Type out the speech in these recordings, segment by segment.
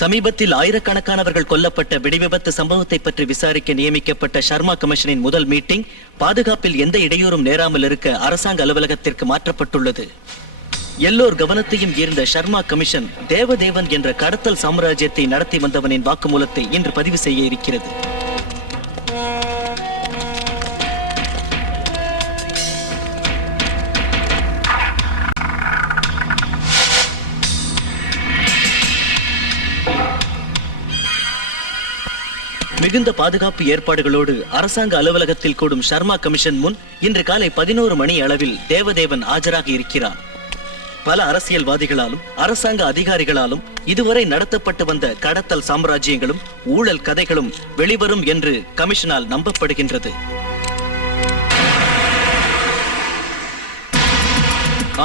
சமீபத்தில் ஆயிரக்கணக்கானவர்கள் கொல்லப்பட்ட வெடிவிபத்து சம்பவத்தை பற்றி விசாரிக்க நியமிக்கப்பட்ட சர்மா கமிஷனின் முதல் மீட்டிங் பாதுகாப்பில் எந்த இடையூறும் நேராமல் இருக்க அரசாங்க அலுவலகத்திற்கு மாற்றப்பட்டுள்ளது. எல்லோர் கவனத்தையும் ஈர்ந்த சர்மா கமிஷன் தேவதேவன் என்ற கடத்தல் சாம்ராஜ்யத்தை நடத்தி வந்தவனின் வாக்குமூலத்தை இன்று பதிவு செய்ய இருக்கிறது. மிகுந்த பாதுகாப்பு ஏற்பாடுகளோடு அரசாங்க அலுவலகத்தில் கூடும் சர்மா கமிஷன் முன் இன்று காலை 11 மணி அளவில் தேவதேவன் ஆஜராக இருக்கிறார். பல அரசியல்வாதிகளாலும் அரசாங்க அதிகாரிகளாலும் இதுவரை நடத்தப்பட்டு வந்த கடத்தல் சாம்ராஜ்யங்களும் ஊழல் கதைகளும் வெளிவரும் என்று கமிஷனால் நம்பப்படுகின்றது.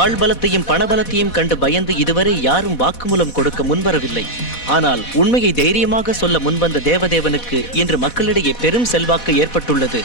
ஆள்பலத்தையும் பணபலத்தையும் கண்டு பயந்து இதுவரை யாரும் வாக்குமூலம் கொடுக்க முன்வரவில்லை. ஆனால் உண்மையை தைரியமாக சொல்ல முன்வந்த தேவதேவனுக்கு இன்று மக்களிடையே பெரும் செல்வாக்கு ஏற்பட்டுள்ளது.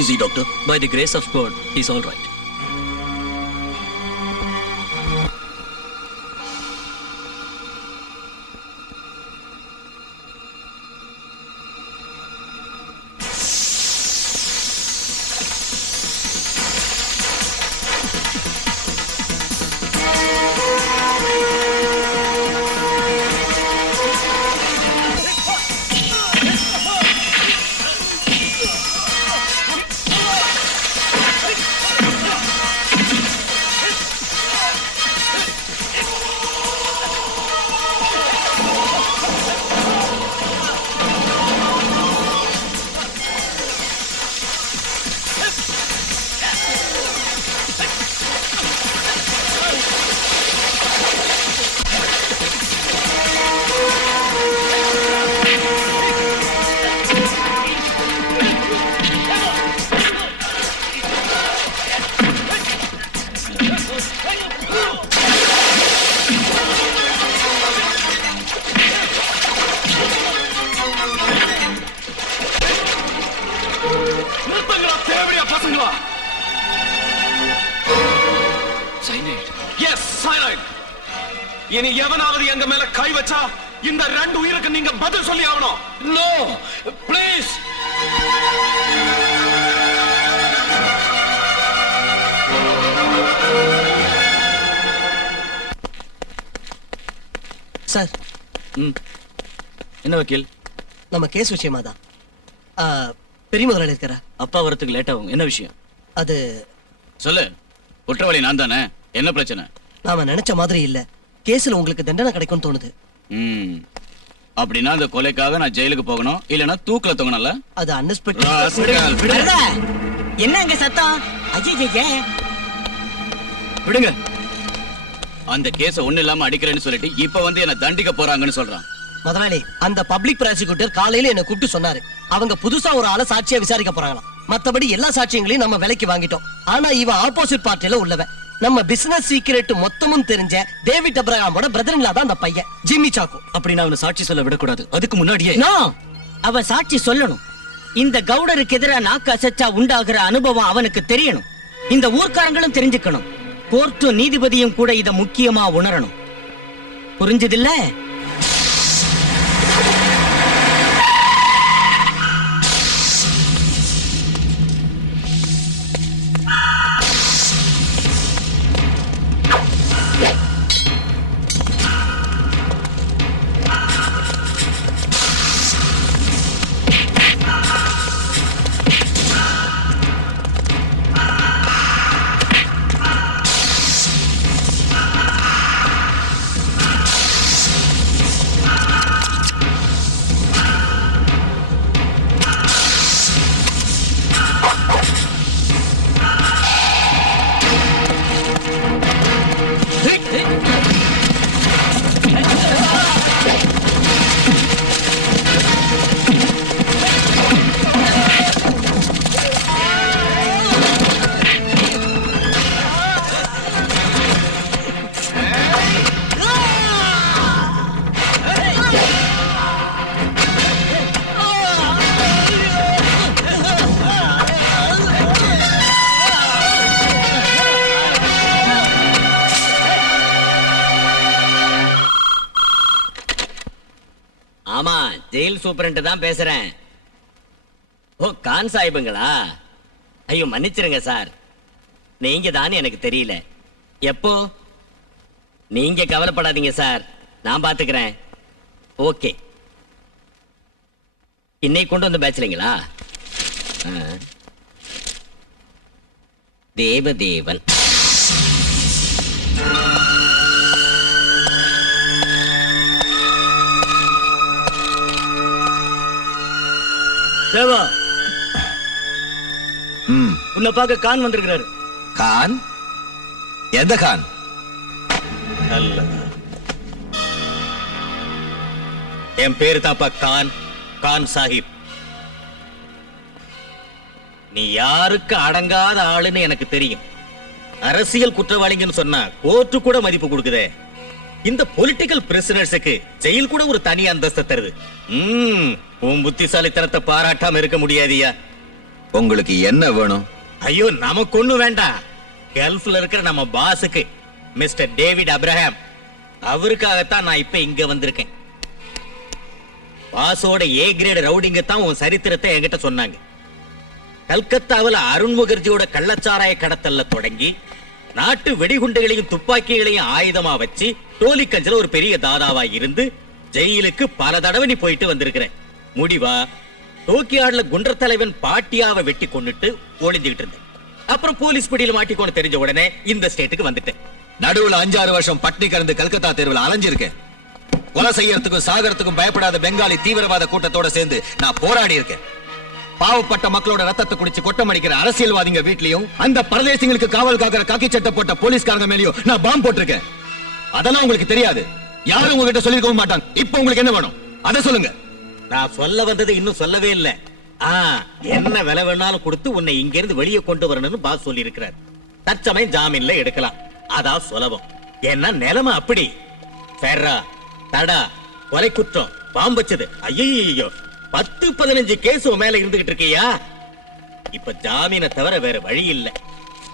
is he, doctor? By the grace of God, he's all right. இனி எவனாவது எங்க மேல கை வச்சா இந்த 2 உயிருக்கு நீங்க பதில் சொல்லி ஆகணும். No, please. சார், என்ன வக்கீல்? நம்ம கேஸ் விஷயமா தான். பெரிய முதலாளி இருக்கிறா. அப்பா வரத்துக்கு லேட் ஆகும். என்ன விஷயம்? அது சொல்லு. குற்றவாளி நான் தானே. என்ன பிரச்சனை? நாம நினைச்ச மாதிரி இல்ல. கேஸ்ல உங்களுக்கு தண்டனை கிடைக்கும்னு தோணுது. அப்படின்னா அந்த கொலைக்காக நான் ஜெயிலுக்கு போகணும், இல்லனா தூக்குல தொங்கணும்ல? அது அன்எக்ஸ்பெக்டட். என்ன அங்க சத்தம்? ஐயையே, விடுங்க. அந்த கேஸ ஒண்ணு இல்லாம அடிக்கிறேன்னு சொல்லிட்டு இப்ப வந்து என்ன தண்டிக்க போறாங்கன்னு சொல்றான். முதலாளி, அந்த பப்ளிக் ப்ராசிக்யூட்டர் காலையில என்ன கூப்பிட்டு சொன்னாரு. அவங்க புதுசா ஒரு ஆளை சாட்சியா விசாரிக்க போறாங்களாம். மத்தபடி எல்லா சாட்சியங்களையும் நம்ம விலைக்கு வாங்கிட்டோம். ஆனா இவன் ஆப்போசிட் பார்ட்டில உள்ளவன். நம்ம பிசினஸ் சீக்ரெட் மொத்தமும் தெரிஞ்ச டேவிட் அப்ரஹாமோட பிரதர்-இன்-லா தான் அந்த பையன், ஜிம்மி சாக்கோ. அப்படி நான் அவனை சாட்சி சொல்ல விடக்கூடாது. அதுக்கு முன்னாடியே அவ சாட்சி சொல்லணும். இந்த கவுடருக்கு எதிராக நாக்கு அசைச்சா உண்டாகிற அனுபவம் அவனுக்கு தெரியணும். இந்த ஊர்க்காரங்களும் தெரிஞ்சுக்கணும். கோர்ட்டும் நீதிபதியும் கூட இத முக்கியமா உணரணும். புரிஞ்சதில்ல? ஆமா, ஜெயில் சூப்பரண்ட் தான் பேசுறேன். ஓ, கான் சாஹிபுங்களா? ஐயோ, மன்னிச்சிருங்க சார். நீங்க தான் எனக்கு தெரியல. எப்போ? நீங்க கவலைப்படாதீங்க சார், நான் பாத்துக்கிறேன். ஓகே. இன்னைக்கு கொண்டு வந்து பேச்சலீங்களா? தேவதேவன். தேவா, உன்னை பார்க்க கான் வந்திருக்கிறாரு. கான்? எந்த கான்? என் பேரு தாப்பா கான், கான் சாஹிப். நீ யாருக்கு அடங்காத ஆளுன்னு எனக்கு தெரியும். அரசியல் குற்றவாளிங்கன்னு சொன்னா கோர்ட்டு கூட மதிப்பு கொடுக்குதே. இந்த பொலிட்டிக்கல் பிரிசனர்ஸுக்கு ஜெயில் கூட ஒரு தனி அந்தஸ்து தருது. உன் புத்திசாலித்தனத்தை பாராட்டாம இருக்க முடியாதியா? உங்களுக்கு என்ன வேணும்? ஐயோ நமக்கு ஒண்ணு வேண்டாம். கல்ஃப்ல இருக்கிற நம்ம பாஸுக்கு மிஸ்டர் டேவிட் அப்ரஹாம், அவருக்காகத்தான் நான் இப்ப இங்க வந்திருக்கேன். பாஸோட ஏ கிரேட் ரவுடிங்க தான் உன் சரித்திரத்தை என்கிட்ட சொன்னாங்க. கல்கத்தாவில் அருண் முகர்ஜியோட கள்ளச்சாராய கடத்தல்ல தொடங்கி நாட்டு வெடிகுண்டுகளையும் துப்பாக்கிகளையும் ஆயுதமா வச்சு டோலிக்கஞ்சில ஒரு பெரிய தாதாவா இருந்து ஜெயிலுக்கு பல தடவை நீ போயிட்டு வந்திருக்கிற. முடிவா டோக்கியாடுல குண்டர் தலைவன் பாட்டியாவை வெட்டி கொண்டுட்டு ஒளிஞ்சுகிட்டு இருந்தேன். அப்புறம் போலீஸ் பிடியில மாட்டிக்கொண்டு தெரிஞ்ச உடனே இந்த ஸ்டேட்டுக்கு வந்துட்டேன். நடுவுல 5-6 வருஷம் பட்டினி கடந்து கல்கத்தா தெருவில் அலைஞ்சிருக்கேன். கொலை செய்யறதுக்கும் சாகறதுக்கும் பயப்படாத பெங்காலி தீவிரவாத கூட்டத்தோட சேர்ந்து நான் போராடி இருக்கேன். பாவப்பட்ட மக்களோட ரத்தத்தை குடிச்சு கொட்டமடிக்கிற அரசியல்வாதிங்க வீட்லயும் அந்த பரதேசிங்களுக்கு காவல் காக்கிற காக்கி சட்டை போட்ட போலீஸ்காரங்க மேலயும் நான் பாம்பு போட்டிருக்கேன். அதெல்லாம் உங்களுக்கு தெரியாது. யாரும் உங்ககிட்ட சொல்லிருக்கவும் மாட்டாங்க. இப்போ உங்களுக்கு என்ன வேணும் அதை சொல்லுங்க. நான் சொல்ல வந்தது இன்னும் சொல்லவே இல்ல. என்ன விலை வேணாலும் கொடுத்து உன்னை இங்க இருந்து வெளியே கொண்டு வரணும்னு பாஸ் சொல்லி இருக்கிறார். தற்சமயம் ஜாமீன்ல எடுக்கலாம். அதான் சுலபம். ஏன்னா நிலைமை அப்படி. ஃபெர்ரா, தடா, கொலை குற்றம், பாம்பச்சது, ஐயோ 10-15 கேஸ் மேல இருந்துகிட்டு இருக்கியா. இப்ப ஜாமீனை தவிர வேற வழி இல்ல.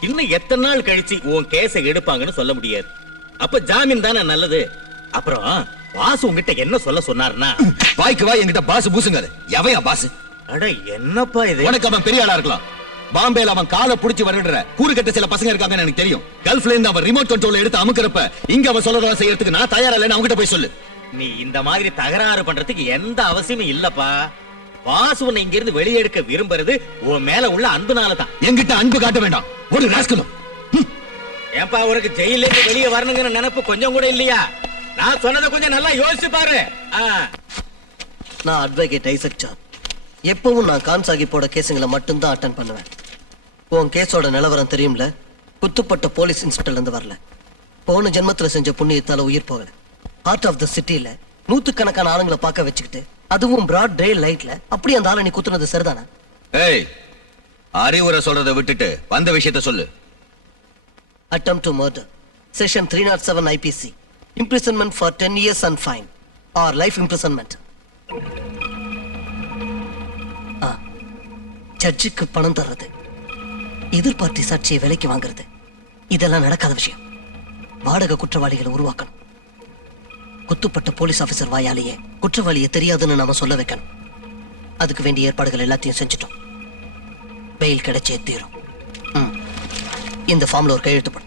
இன்னும் எத்தனை நாள் கழிச்சு உன் கேஸை எடுப்பாங்கன்னு சொல்ல முடியாது. அப்ப ஜாமீன் தானே நல்லது. அப்புறம் பாஸ் உங்ககிட்ட என்ன சொல்ல சொன்னார்னா, வாய்க்கு வாய் என்கிட்ட பாஸ் பூசுங்க. எவையா பாஸ்? அட என்னப்பா இது? உனக்கு அவன் பெரிய ஆளா இருக்கலாம். பாம்பேல அவன் காலை புடிச்சு வருடுற கூறுகட்ட சில பசங்க இருக்காங்கன்னு எனக்கு தெரியும். கல்ஃப்ல இருந்து அவன் ரிமோட் கண்ட்ரோல் எடுத்து அமுக்கிறப்ப இங்க அவன் சொல்லறத செய்யறதுக்கு நான் தயாரா இல்லைன்னு அவங்ககிட்ட போய் சொல்லு. நீ இந்த மாதிரி தகராறு பண்றதுக்கு எந்த அவசியமும் இல்லப்பா. பாஸ் உன்னை இங்க இருந்து வெளியே எடுக்க விரும்புறது உன் மேல உள்ள அன்புனாலதான். என்கிட்ட அன்பு காட்ட வேண்டாம். ஒரு ராஸ்கலும். ஏன்பா உனக்கு ஜெயில இருந்து வெளியே வரணுங்கிற நினைப்பு கொஞ்சம் கூட இல்லையா? நான் சொன்னதை கொஞ்சம் நல்லா யோசிச்சு பாரு. நான் அட்வொகேட் ஐசக் சார். எப்பவும் நான் கான் சாகிப்போட கேஸுங்களை மட்டும்தான் அட்டன் பண்ணுவேன். உன் கேஸோட நிலவரம் தெரியும்ல. குத்துப்பட்ட போலீஸ் இன்ஸ்பெக்டர்ல இருந்து வரல. போன ஜென்மத்துல செஞ்ச புண்ணியத்தால உயிர் போகல. ஹார்ட் ஆஃப் த சிட்டில 100கணக்கான ஆளுங்களை பார்க்க வச்சுக்கிட்டு, அதுவும் பிராட் டே லைட்ல அப்படி அந்த ஆளை நீ குத்துனது சரிதானே? ஏய், அறிவுரை சொல்றதை விட்டுட்டு வந்த விஷயத்தை சொல்லு. Attempt to murder, section 307 IPC, imprisonment for 10 years and fine or life imprisonment. ஜட்ஜுக்கு பணம் தர்றது, எதிர்பார்ட்டி சாட்சியை விலைக்கு வாங்குறது, இதெல்லாம் நடக்காத விஷயம். வாடகை குற்றவாளிகளை உருவாக்கணும். குத்துப்பட்ட போலீஸ் ஆபீசர் வாயாலேயே குற்றவாளியை தெரியாதுன்னு நாம சொல்ல வைக்கணும். அதுக்கு வேண்டிய ஏற்பாடுகள் எல்லாத்தையும் செஞ்சுட்டோம். பெயில் கிடைச்சே தீரும். இந்த ஃபார்ம்ல ஒரு கையெழுத்து போடு.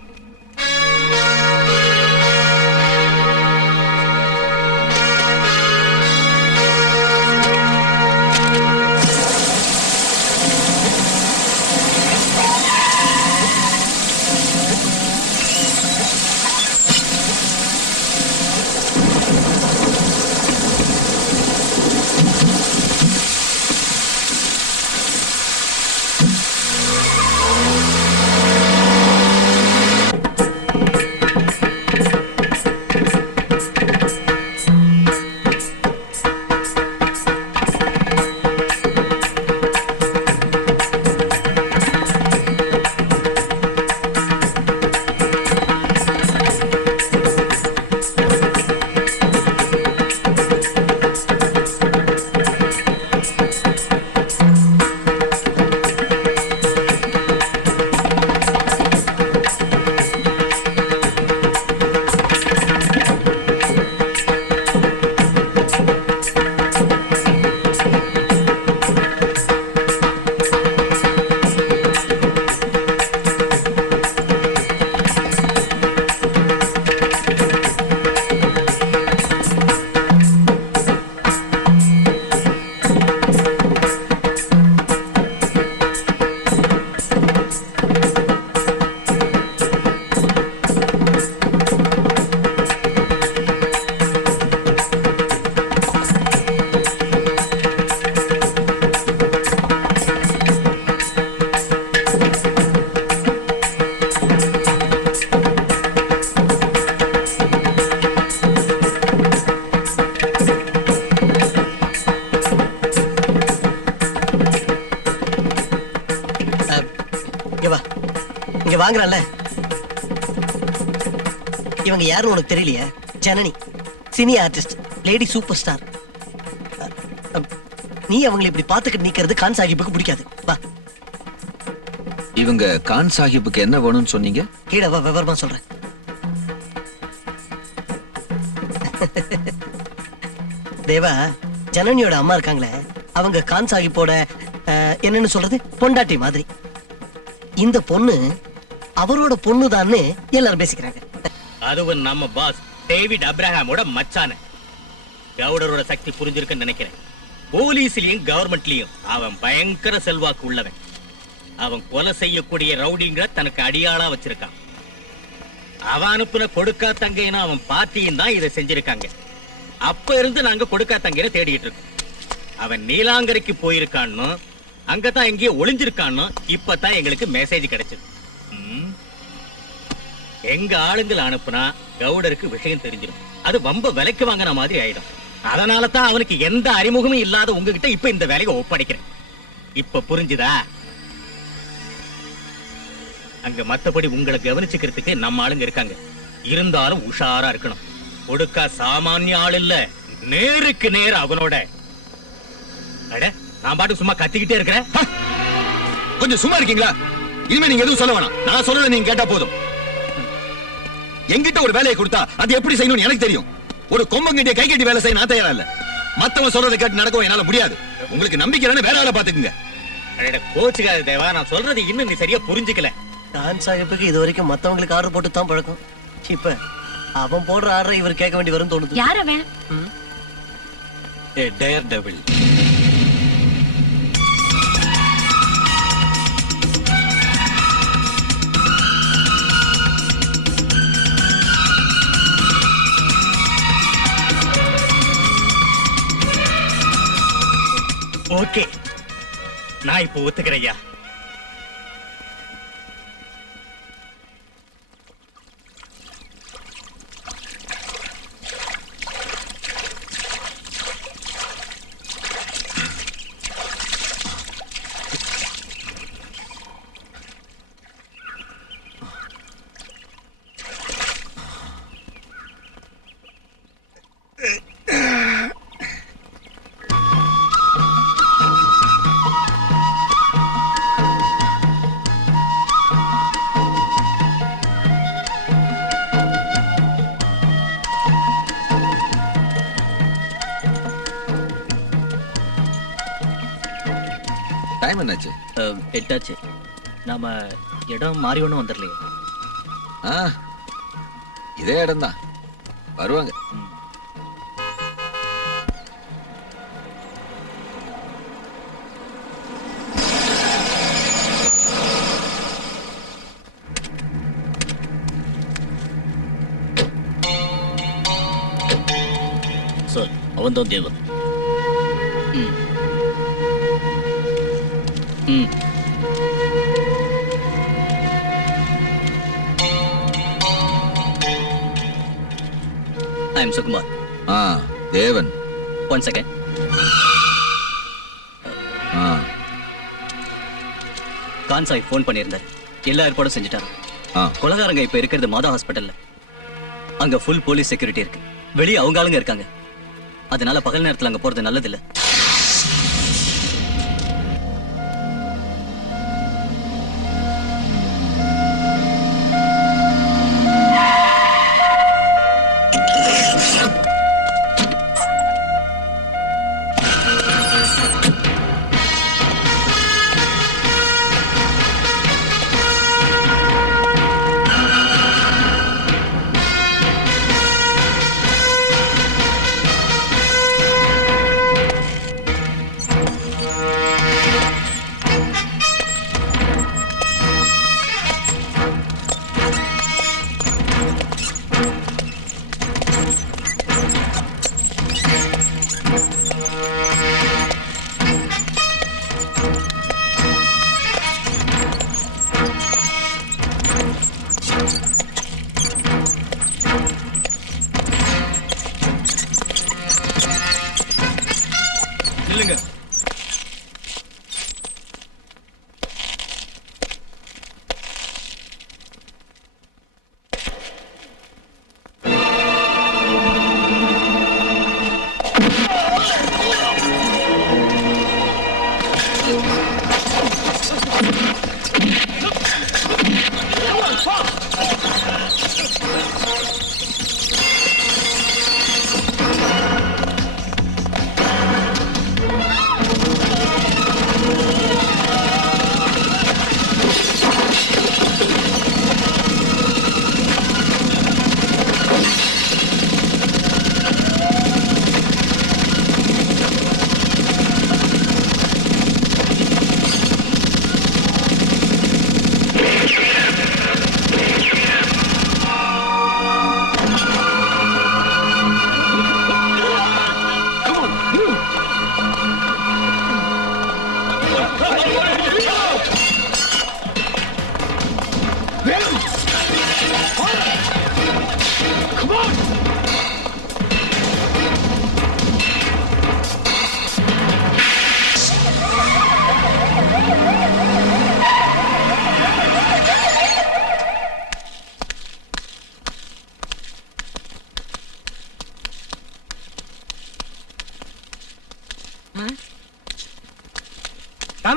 வாங்குறல்ல, இவங்க யாரும் உனக்கு தெரியலையே? Janani, cine artist, lady super star. நீ அவங்களை இப்படி பாத்துக்கிட்டு நிக்கிறது கான் சாஹிப்புக்கு பிடிக்காது. வா இவங்க கான் சாஹிப்புக்கு என்ன வேணும்னு சொன்னீங்க? கீழே வா, விவரமா சொல்றேன். தேவா, ஜனனியோட அம்மா இருக்காங்களே, அவங்க கான் சாஹிப்போட என்னன்னு சொல்றது, பொண்டாட்டி மாதிரி. இந்த பொண்ணு அவரோட பொண்ணுதான்னு எல்லாரும் பேசிக்கிறாங்க. அதுவும் நம்ம பாஸ் டேவிட் அப்ரஹாமோட மச்சான. கவுடரோட சக்தி புரிஞ்சிருக்குன்னு நினைக்கிறேன். போலீஸ்லயும் கவர்மெண்ட்லயும் அவன் பயங்கர செல்வாக்கு உள்ளவன். அவன் கொலை செய்யக்கூடிய ரவுடிங்கிற தனக்கு அடியாளா வச்சிருக்கான். அவன் அனுப்புன கொடுக்கா தங்கைன்னு அவன் பார்ட்டியும் தான் இதை செஞ்சிருக்காங்க. அப்ப இருந்து நாங்க கொடுக்கா தங்கையை தேடிட்டு இருக்கோம். அவன் நீலாங்கரைக்கு போயிருக்கான்னு, அங்கதான் எங்கேயோ ஒளிஞ்சிருக்கான்னு இப்பதான் எங்களுக்கு மெசேஜ் கிடைச்சது. எங்க ஆளுங்களை அனுப்புனா கவுடருக்கு விஷயம் தெரிஞ்சிடும். அது வம்ப விலைக்கு வாங்கின மாதிரி ஆயிடும். அதனால தான் அவனுக்கு எந்த அறிமுகமும் இல்லாத உங்ககிட்ட இப்ப இந்த வேலையை ஒப்படைக்கிறேன். இப்ப புரிஞ்சுதா? அங்க மத்தபடி உங்களை கவனிச்சுக்கிறதுக்கு நம்ம ஆளுங்க இருக்காங்க. இருந்தாலும் உஷாரா இருக்கணும். கொடுக்கா சாமானிய ஆள் இல்ல, நேருக்கு நேர் அவனோட. அட, நான் பாட்டு சும்மா கத்திக்கிட்டே இருக்கிறேன். கொஞ்சம் சும்மா இருக்கீங்களா? இனிமே நீங்க எதுவும் சொல்ல வேணாம். நான் சொல்றதை நீங்க கேட்டா போதும். என்கிட்ட ஒரு வேலையை கொடுத்தா அது எப்படி செய்யணும்னு எனக்கு தெரியும். ஒரு கொம்பங்கிட்ட கை கட்டி வேலை செய்ய நான் தயாரா இல்ல. மத்தவங்க சொல்றதை கேட்டு நடக்கவும் என்னால முடியாது. உங்களுக்கு நம்பிக்கை இல்லைன்னு வேற வேலை பாத்துக்குங்க. கோச்சுக்காத தேவா, நான் சொல்றது இன்னும் நீ சரியா புரிஞ்சுக்கல. கான் சாஹிப்புக்கு இது வரைக்கும் மத்தவங்களுக்கு ஆர்டர் போட்டு தான் பழக்கம். இப்ப அவன் போடுற ஆர்டரை இவர் கேட்க வேண்டி வரும் தோணுது. யார் அவன்? A daredevil. ஓகே, நான் இப்ப ஒத்துக்கிறேயா. டைம் என்னாச்சு? 8 ஆச்சு. நாம இடம் மாறி ஒண்ணும் வந்துடலையே. இதே இடம் தான். வருவாங்க. சார், அவன் தான் தேவன். I am Sukumar. Devan. One second. Khan Sahib phone பண்ணியிருந்தாரு. எல்லா ஏற்பாடும் செஞ்சுட்டாரு. கொலகாரங்க இப்ப இருக்கிறது மாதா ஹாஸ்பிட்டல்ல. அங்க ஃபுல் போலீஸ் செக்யூரிட்டி இருக்கு. வெளியே அவங்க ஆளுங்க இருக்காங்க. அதனால பகல் நேரத்துல அங்க போறது நல்லதில்ல.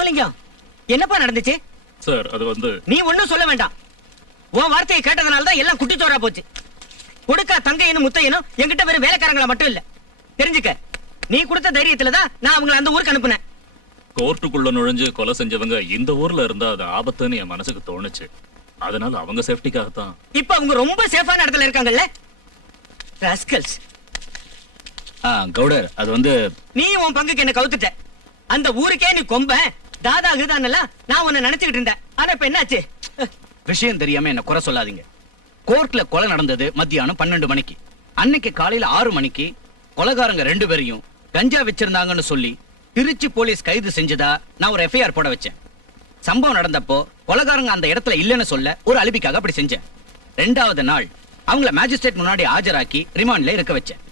ராமலிங்கம், என்னப்பா நடந்துச்சு? சார் அது வந்து நீ ஒண்ணும் சொல்ல வேண்டாம். உன் வார்த்தையை கேட்டதனால தான் எல்லாம் குட்டிச்சோரா போச்சு. கொடுக்கா தங்கையனும் முத்தையனும் என்கிட்ட வெறும் வேலைக்காரங்களா மட்டும் இல்ல. தெரிஞ்சுக்க, நீ கொடுத்த தைரியத்துல தான் நான் அவங்களை அந்த ஊருக்கு அனுப்புனேன். கோர்ட்டுக்குள்ள நுழைஞ்சு கொலை செஞ்சவங்க இந்த ஊர்ல இருந்தா அது ஆபத்துன்னு என் மனசுக்கு தோணுச்சு. அதனால அவங்க சேஃப்டிக்காகத்தான். இப்ப அவங்க ரொம்ப சேஃபான இடத்துல இருக்காங்கல்ல. ராஸ்கல்ஸ். கவுடர் அது வந்து நீ உன் பங்குக்கு என்ன கவுத்துட்ட. அந்த ஊருக்கே நீ கொம்ப தாதா கிதானல நான் உன்னை நினைச்சுக்கிட்டு இருந்தேன். ஆனா இப்ப என்னாச்சு? விஷயம் தெரியாம என்ன குறை சொல்லாதீங்க. கோர்ட்ல கொலை நடந்தது மத்தியானம் 12 மணிக்கு. அன்னைக்கு காலையில 6 மணிக்கு கொலைகாரங்க 2 பேரையும் கஞ்சா வச்சிருந்தாங்கன்னு சொல்லி திருச்சி போலீஸ் கைது செஞ்சதா நான் ஒரு எஃப்ஐஆர் போட வச்சேன். சம்பவம் நடந்தப்போ கொலைகாரங்க அந்த இடத்துல இல்லைன்னு சொல்ல ஒரு அலிபிக்காக அப்படி செஞ்சேன். 2வது நாள் அவங்கள மேஜிஸ்ட்ரேட் முன்னாடி ஆஜராக்கி ரிமாண்ட்ல இருக்க வச்சேன்.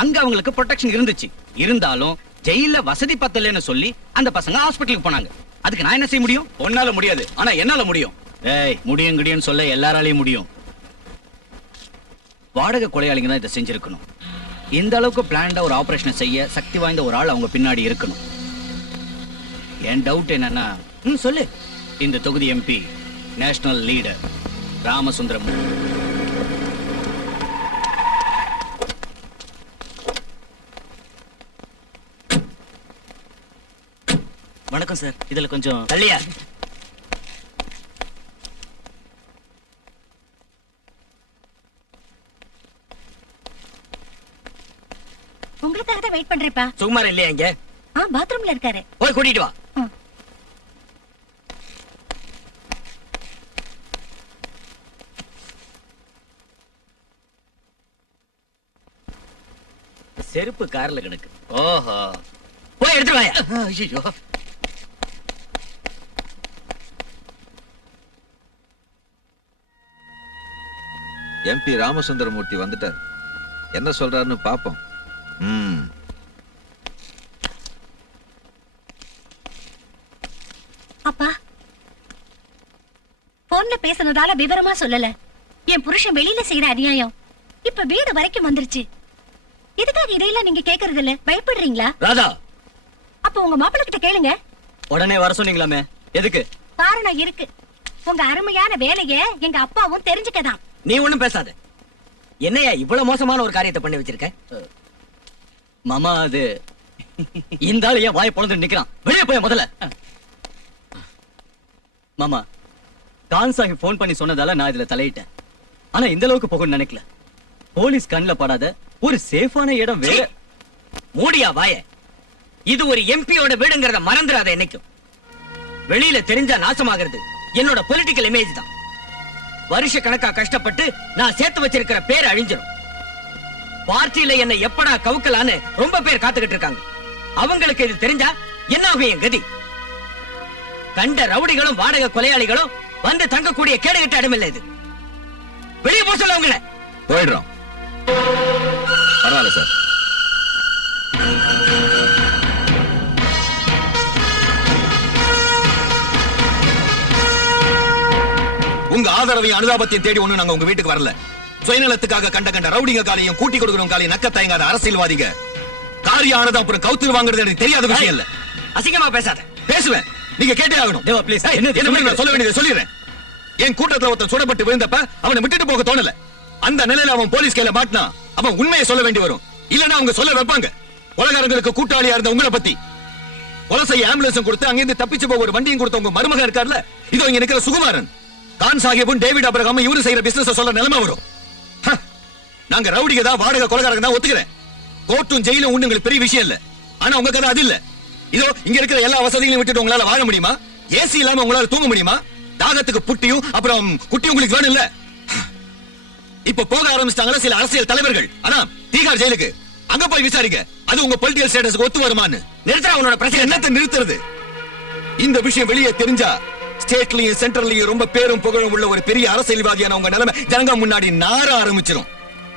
அங்க அவங்களுக்கு ப்ரொடெக்ஷன் இருந்துச்சு. இருந்தாலும் ஜெயில வசதி பத்தலன்னு சொல்லி அந்த பசங்க ஹாஸ்பிட்டலுக்கு போனாங்க. அதுக்கு நான் என்ன செய்ய முடியும்? உன்னால முடியாது, ஆனா என்னால முடியும். ஏய், முடியும் கிடியும் சொல்ல எல்லாராலையும் முடியும். வாடகை கொலையாளிங்க தான் இதை செஞ்சிருக்கணும். இந்த அளவுக்கு பிளான்டா ஒரு ஆபரேஷனை செய்ய சக்தி வாய்ந்த ஒரு ஆள் அவங்க பின்னாடி இருக்கணும். என் டவுட் என்னன்னா, சொல்லு. இந்த தொகுதி எம்பி நேஷனல் லீடர் ராமசுந்தரம். வணக்கம் சார். இதுல கொஞ்சம் தள்ளியா. உங்களுக்காக தான் வெயிட் பண்றேப்பா. சுகுமார் இல்லையா இங்க? பாத்ரூம்ல இருக்காரு. போய் கூட்டிட்டு வா. செருப்பு கார்ல கிடக்கு. ஓஹோ, போய் எடுத்துட்டு வாயா. ஐயோ, எம்பி ராமசுந்தரமூர்த்தி வந்துட்டார். என்ன சொல்றாருன்னு பாப்போம். அப்பா, போன்ல பேசுனதால விவரமா சொல்லல. என் புருஷன் வெளியில செய்யற அநியாயம் இப்ப வீடு வரைக்கும் வந்துருச்சு. இதுக்காக இதையெல்லாம் நீங்க கேக்குறது இல்ல, பயப்படுறீங்களா? ராதா, அப்ப உங்க மாப்பிள்ளை கிட்ட கேளுங்க. உடனே வர சொன்னீங்களாமே, எதுக்கு? காரணம் இருக்கு. உங்க அருமையான வேலைய எங்க அப்பாவும் தெரிஞ்சுக்கதான். நீ ஒண்ணும் பேசாத. என்னையா இவ்வளவு மோசமான ஒரு காரியத்தை பண்ணி வச்சிருக்க? மாமா, அது இந்த ஆளு ஏன் வாய் பொழந்து நிக்கிறான்? வெளியே போய் முதல்ல. மாமா, கான் சாஹிப் போன் பண்ணி சொன்னதால நான் இதுல தலையிட்டேன். ஆனா இந்த அளவுக்கு போகணும்னு நினைக்கல. போலீஸ் கண்ணுல படாத ஒரு சேஃபான இடம் வேற. மூடியா வாய. இது ஒரு எம்பியோட வீடுங்கறத மறந்துடாத என்னைக்கும். வெளியில தெரிஞ்சா நாசமாகிறது என்னோட பொலிட்டிக்கல் இமேஜ் தான். வருஷ கணக்கா கஷ்டப்பட்டு நான் சேர்த்து வச்சிருக்கிற பேர் அழிஞ்சிரும். பார்ட்டியில என்ன எப்படா கவுக்கலான்னு ரொம்ப பேர் காத்துக்கிட்டு இருக்காங்க. அவங்களுக்கு இது தெரிஞ்சா என்ன ஆகும் என் கதி? கண்ட ரவுடிகளும் வாடகை கொலையாளிகளும் வந்து தங்கக்கூடிய கேடுகட்ட இடமில்லை இது. வெளியே போக சொல்ல அவங்கள. போயிடுறோம். பரவாயில்ல சார். உங்க ஆதரவையும் அனுதாபத்தையும் தேடி ஒண்ணு நாங்க உங்க வீட்டுக்கு வரல. சுயநலத்துக்காக கண்ட கண்ட ரவுடிங்க காலையும் கூட்டி கொடுக்கிறோம் காலையும் நக்க தயங்காத அரசியல்வாதிங்க காரியம் ஆனது அப்புறம் கவுத்து வாங்குறது எனக்கு தெரியாத விஷயம் இல்ல. அசிங்கமா பேசாத. பேசுவேன், நீங்க கேட்டே ஆகணும். தேவா, please. என்ன சொல்ல வேண்டியதை சொல்லிடுறேன். என் கூட்டத்துல ஒருத்தன் சுடப்பட்டு விழுந்தப்ப அவனை விட்டுட்டு போக தோணல. அந்த நிலையில அவன் போலீஸ் கையில மாட்டினா அவன் உண்மையை சொல்ல வேண்டி வரும். இல்லன்னா அவங்க சொல்ல வைப்பாங்க. கொலைகாரங்களுக்கு கூட்டாளியா இருந்த உங்களை பத்தி கொலை செய்ய ஆம்புலன்ஸும் கொடுத்து அங்கிருந்து தப்பிச்சு போக ஒரு வண்டியும் கொடுத்த உங்க மருமகன் இருக்கார்ல, இதோ இங்க இருக்கிற சுகுமாரன், கான் சாஹிப்பும் டேவிட் அப்ரஹாமும் இவரு செய்யற பிசினஸ் சொல்ல நிலைமை வரும். நாங்க ரவுடிங்க தான், வாடகை கொலைகாரங்க தான் ஒத்துக்கிறேன். கோர்ட்டும் ஜெயிலும் ஒண்ணு உங்களுக்கு பெரிய விஷயம் இல்ல. ஆனா உங்க கதை அது இல்ல. இதோ இங்க இருக்கிற எல்லா வசதிகளையும் விட்டுட்டு உங்களால வாழ முடியுமா? ஏசி இல்லாம உங்களால தூங்க முடியுமா? தாகத்துக்கு புட்டியும் அப்புறம் குட்டியும் உங்களுக்கு வேணும் இல்ல? இப்ப போக ஆரம்பிச்சிட்டாங்களா சில அரசியல் தலைவர்கள். ஆனா தீகார் ஜெயிலுக்கு அங்க போய் விசாரிக்க, அது உங்க பொலிட்டிக்கல் ஸ்டேட்டஸ்க்கு ஒத்து வருமான்னு. நிறுத்தா உன்னோட பிரச்சனை. என்னத்தை நிறுத்துறது? இந்த விஷயம் வெளியே தெரிஞ்சா ஸ்டேட்லயும் சென்ட்ரல்லயும் ரொம்ப பேரும் புகழும் உள்ள ஒரு பெரிய அரசியல்வாதியான உங்க நிலைமை ஜனங்க முன்னாடி நார ஆரம்பிச்சிடும்.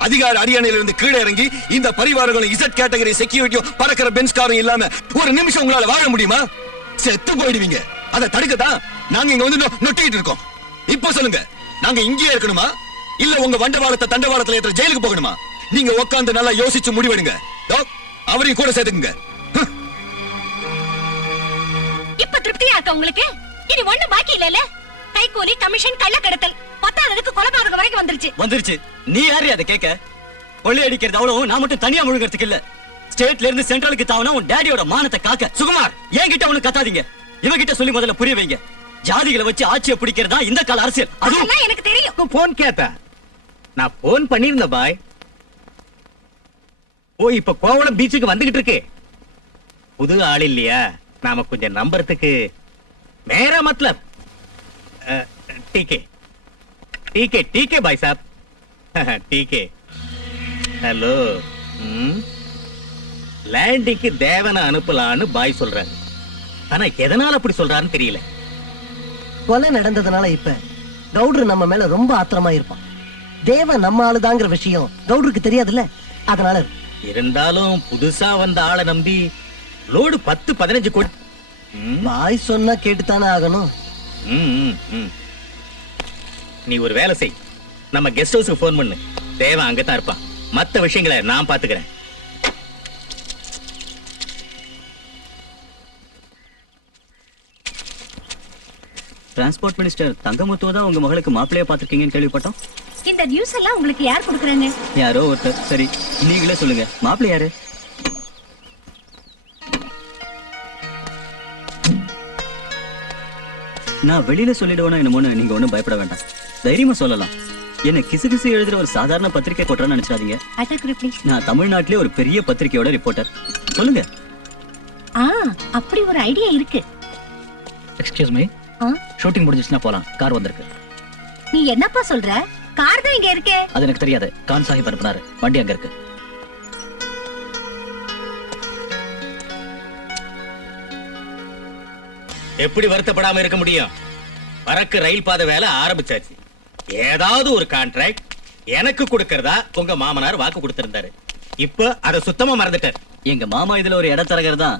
அதிகார அரியணையில இருந்து கீழே இறங்கி இந்த பரிவாரங்களும் இசட் கேட்டகரி செக்யூரிட்டியும் பறக்கிற பென்ஸ் காரும் இல்லாம ஒரு நிமிஷம் உங்களால வாழ முடியுமா? செத்து போயிடுவீங்க. அதை தடுக்கத்தான் நாங்க இங்க வந்து நொட்டிட்டு இருக்கோம். இப்ப சொல்லுங்க, நாங்க இங்கேயே இருக்கணுமா இல்ல உங்க வண்டவாளத்தை தண்டவாளத்துல ஏற்ற ஜெயிலுக்கு போகணுமா? நீங்க உட்கார்ந்து நல்லா யோசிச்சு முடிவெடுங்க. அவரையும் கூட சேர்த்துக்குங்க. இப்ப திருப்தி புத்தியாக்க உங்களுக்கு இனி ஒண்ணு பாக்கி இல்லல. கைக்கூலி, கமிஷன், கள்ளக்கடத்தல், பத்தாததுக்கு கொலைபாதகம் வரைக்கும் வந்துருச்சு. நீ யாரு அதை கேட்க? கொள்ளை அடிக்கிறது அவ்வளவு நான் மட்டும் தனியா முழுகிறதுக்கு இல்ல. ஸ்டேட்ல இருந்து சென்ட்ரலுக்கு தாவனா உன் டேடியோட மானத்தை காக்க. சுகுமார், என்கிட்ட ஒண்ணு கத்தாதீங்க. இவகிட்ட சொல்லி முதல்ல புரிய வைங்க. ஜாதிகளை வச்சு ஆட்சியை பிடிக்கிறதா இந்த கால அரசியல். அதெல்லாம் எனக்கு தெரியும். போன் கேட்டா நான் போன் பண்ணிருந்த பாய். ஓ, இப்ப கோவளம் பீச்சுக்கு வந்துகிட்டு இருக்கு. புது ஆள் இல்லையா, நாம கொஞ்சம் நம்புறதுக்கு மேரா மத்லப் டீகே டீகே டீகே பாய் சாப். Decay hello. லேண்டிக்கு தேவனை அனுப்பலான்னு பாய் சொல்றாங்க. ஆனா எதனால அப்படி சொல்றாருன்னு தெரியல. கொலை நடந்ததுனால இப்ப கவுடர் நம்ம மேல ரொம்ப ஆத்திரமா இருப்பான். தேவன் நம்ம ஆளுதாங்கிற விஷயம் கவுடருக்கு தெரியாதுல்ல. அதனால இருந்தாலும் புதுசா வந்த ஆளை நம்பி லோடு 10-15 கோடி. பாய் சொன்னா கேட்டுத்தானே ஆகணும். நீ ஒரு வேலை செய், நம்ம கெஸ்ட் ஹவுஸ்க்கு போன் பண்ணு. தேவன் அங்கதான் இருப்பான். மத்த விஷயங்களை நான் பாத்துக்கிறேன். டிரான்ஸ்போர்ட் மினிஸ்டர் தங்கமுத்துவ தான் உங்க மகளுக்கு மாப்பிள்ளைய பாத்திருக்கீங்கன்னு கேள்விப்பட்டோம். இந்த நியூஸ் எல்லாம் உங்களுக்கு யார் கொடுக்கறாங்க? யாரோ ஒருத்தர். சரி, நீங்களே சொல்லுங்க, மாப்பிள்ளை யாரு? நான் வெளியில சொல்லிடுவேனா என்னமோன்னு நீங்க ஒண்ணும் பயப்பட வேண்டாம். தைரியமா சொல்லலாம். என்ன கிசு கிசு எழுதுற ஒரு சாதாரண பத்திரிகை போட்டோன்னு நினைச்சாதீங்க. நான் தமிழ்நாட்டிலே ஒரு பெரிய பத்திரிகையோட ரிப்போர்ட்டர். சொல்லுங்க. அப்படி ஒரு ஐடியா இருக்கு. எக்ஸ்கியூஸ் மீ, ஷூட்டிங் முடிஞ்சிச்சுனா போலாம். கார் வந்திருக்கு. நீ என்னப்பா சொல்ற? கார் தான் இங்க இருக்கே. அது எனக்கு தெரியாது. கான் சாஹிப் அனுப்புனாரு. வண்டி அங்க இருக்கு. எப்படி வருத்தப்படாம இருக்க முடியும்? பறக்கு ரயில் பாதை வேலை ஆரம்பிச்சாச்சு. ஏதாவது ஒரு கான்ட்ராக்ட் எனக்கு கொடுக்கறதா உங்க மாமனார் வாக்கு கொடுத்திருந்தாரு. இப்ப அதை சுத்தமா மறந்துட்டார். எங்க மாமா இதுல ஒரு இடத்தரகர் தான்.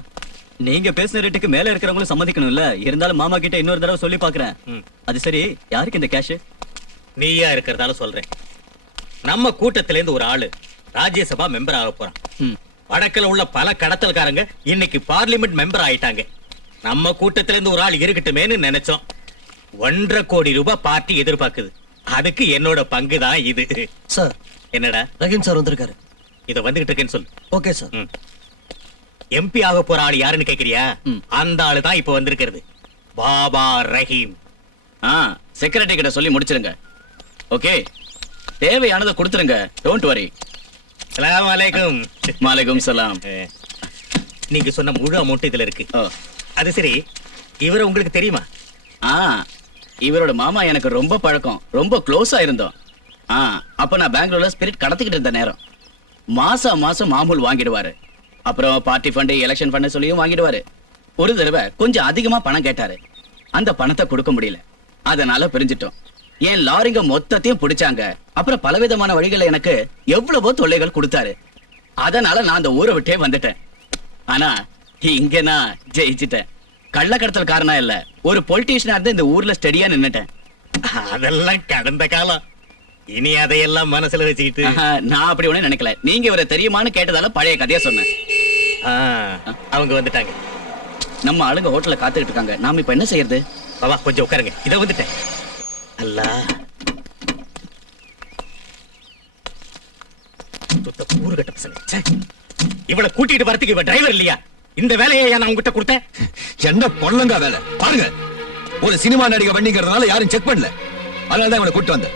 நீங்க பேசின ரேட்டுக்கு மேல இருக்கிறவங்களும் சம்மதிக்கணும்ல. இருந்தாலும் மாமா கிட்ட இன்னொரு தடவை சொல்லி பாக்குறேன். அது சரி, யாருக்கு இந்த கேஷ்? நீயா இருக்கிறதால சொல்றேன். நம்ம கூட்டத்தில இருந்து ஒரு ஆளு ராஜ்யசபா மெம்பர் ஆக போறான். வடக்குல உள்ள பல கடத்தல்காரங்க இன்னைக்கு பார்லிமெண்ட் மெம்பர் ஆயிட்டாங்க. நம்ம கூட்டத்தில இருந்து ஒரு ஆள் இருக்கட்டுமேன்னு நினைச்சோம். 1.5 கோடி ரூபாய் பார்ட்டி எதிர்பார்க்குது. அதுக்கு என்னோட பங்கு தான் இது. சார், என்னடா ரஹீம் சார் வந்திருக்காரு. இத வந்துகிட்டு இருக்கேன்னு சொல்லு. Okay sir. எம்பி ஆக போற ஆள் யாருன்னு கேக்குறியா? அந்த ஆளு தான் இப்ப வந்திருக்கிறது. பாபா ரஹீம். செக்ரட்டரி கிட்ட சொல்லி முடிச்சிருங்க. ஓகே, தேவையானதை கொடுத்துருங்க. Don't worry. அஸ்ஸலாமு அலைக்கும். வலைக்கும் சலாம். நீங்க சொன்ன முழு அமௌண்ட் இதுல இருக்கு. அது சரி, இவரை உங்களுக்கு தெரியுமா? இவரோட மாமா எனக்கு ரொம்ப பழக்கம். ரொம்ப க்ளோஸா இருந்தோம். அப்ப நான் பெங்களூர்ல ஸ்பிரிட் கடத்திக்கிட்டு இருந்த நேரம் மாசம் மாமூல் வாங்கிடுவாரு. அப்புறம் பார்ட்டி ஃபண்ட், எலெக்ஷன் ஃபண்ட் சொல்லியும் வாங்கிடுவாரு. ஒரு தடவை கொஞ்சம் அதிகமா பணம் கேட்டாரு. அந்த பணத்தை கொடுக்க முடியல. அதனால பிரிஞ்சிட்டோம். என் லாரிங்க மொத்தத்தையும் பிடிச்சாங்க. அப்புறம் பலவிதமான வழிகளை எனக்கு எவ்வளவோ தொல்லைகள் கொடுத்தாரு. அதனால நான் அந்த ஊரை விட்டே வந்துட்டேன். ஆனா இங்க நான் ஜெயிச்சிட்டேன். கள்ளக்கடத்தல் காரணம் இல்ல, ஒரு பொலிட்டீஷியனா இருந்து இந்த ஊர்ல ஸ்டெடியா நின்னுட்டேன். அதெல்லாம் கடந்த காலம். இனி அதையெல்லாம் மனசுல வச்சுக்கிட்டு நான் அப்படி ஒண்ணு நினைக்கல. நீங்க இவரை தெரியுமான்னு கேட்டதால பழைய கதையா சொன்னேன். அவங்க வந்துட்டாங்க. நம்ம ஆளுங்க ஹோட்டல்ல காத்துக்கிட்டு இருக்காங்க. நாம இப்ப என்ன செய்யறது? பாபா கொஞ்சம் உட்காருங்க. இத வந்துட்டேன். அல்லா ஊருகட்ட பசங்க. இவளை கூட்டிட்டு வரதுக்கு இவ டிரைவர் இல்லையா? இந்த வேலையை நான் உங்ககிட்ட கொடுத்தேன். என்ன பொல்லங்க வேலை பாருங்க. ஒரு சினிமா நடிகை வண்டிங்கிறதுனால யாரும் செக் பண்ணல. அதனாலதான் இவனை கூட்டு வந்தேன்.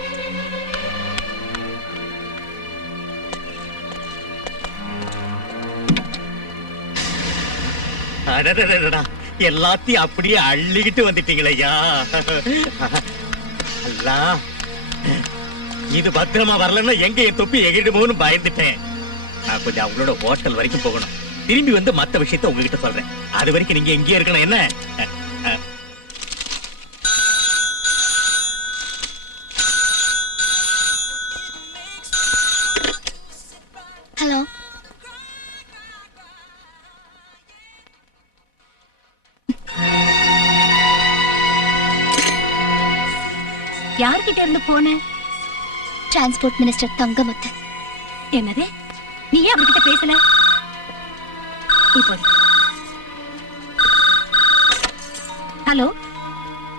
எல்லாத்தையும் அப்படியே அள்ளிக்கிட்டு வந்துட்டீங்களையா. அல்லா, இது பத்திரமா வரலன்னா எங்க என் தொப்பி எகிடுமோன்னு பயந்துட்டேன். நான் கொஞ்சம் அவங்களோட ஹோட்டல் வரைக்கும் போகணும். திரும்பி வந்து மத்த விஷயத்த உங்ககிட்ட சொல்றேன். அது வரைக்கும் நீங்க எங்கேயே இருக்கணும். என்ன? ஹலோ, யார்கிட்ட இருந்து போன? Transport minister Thangamuthu. என்னது? நீ ஏன் அவர்கிட்ட பேசல? இப்போ ஹலோ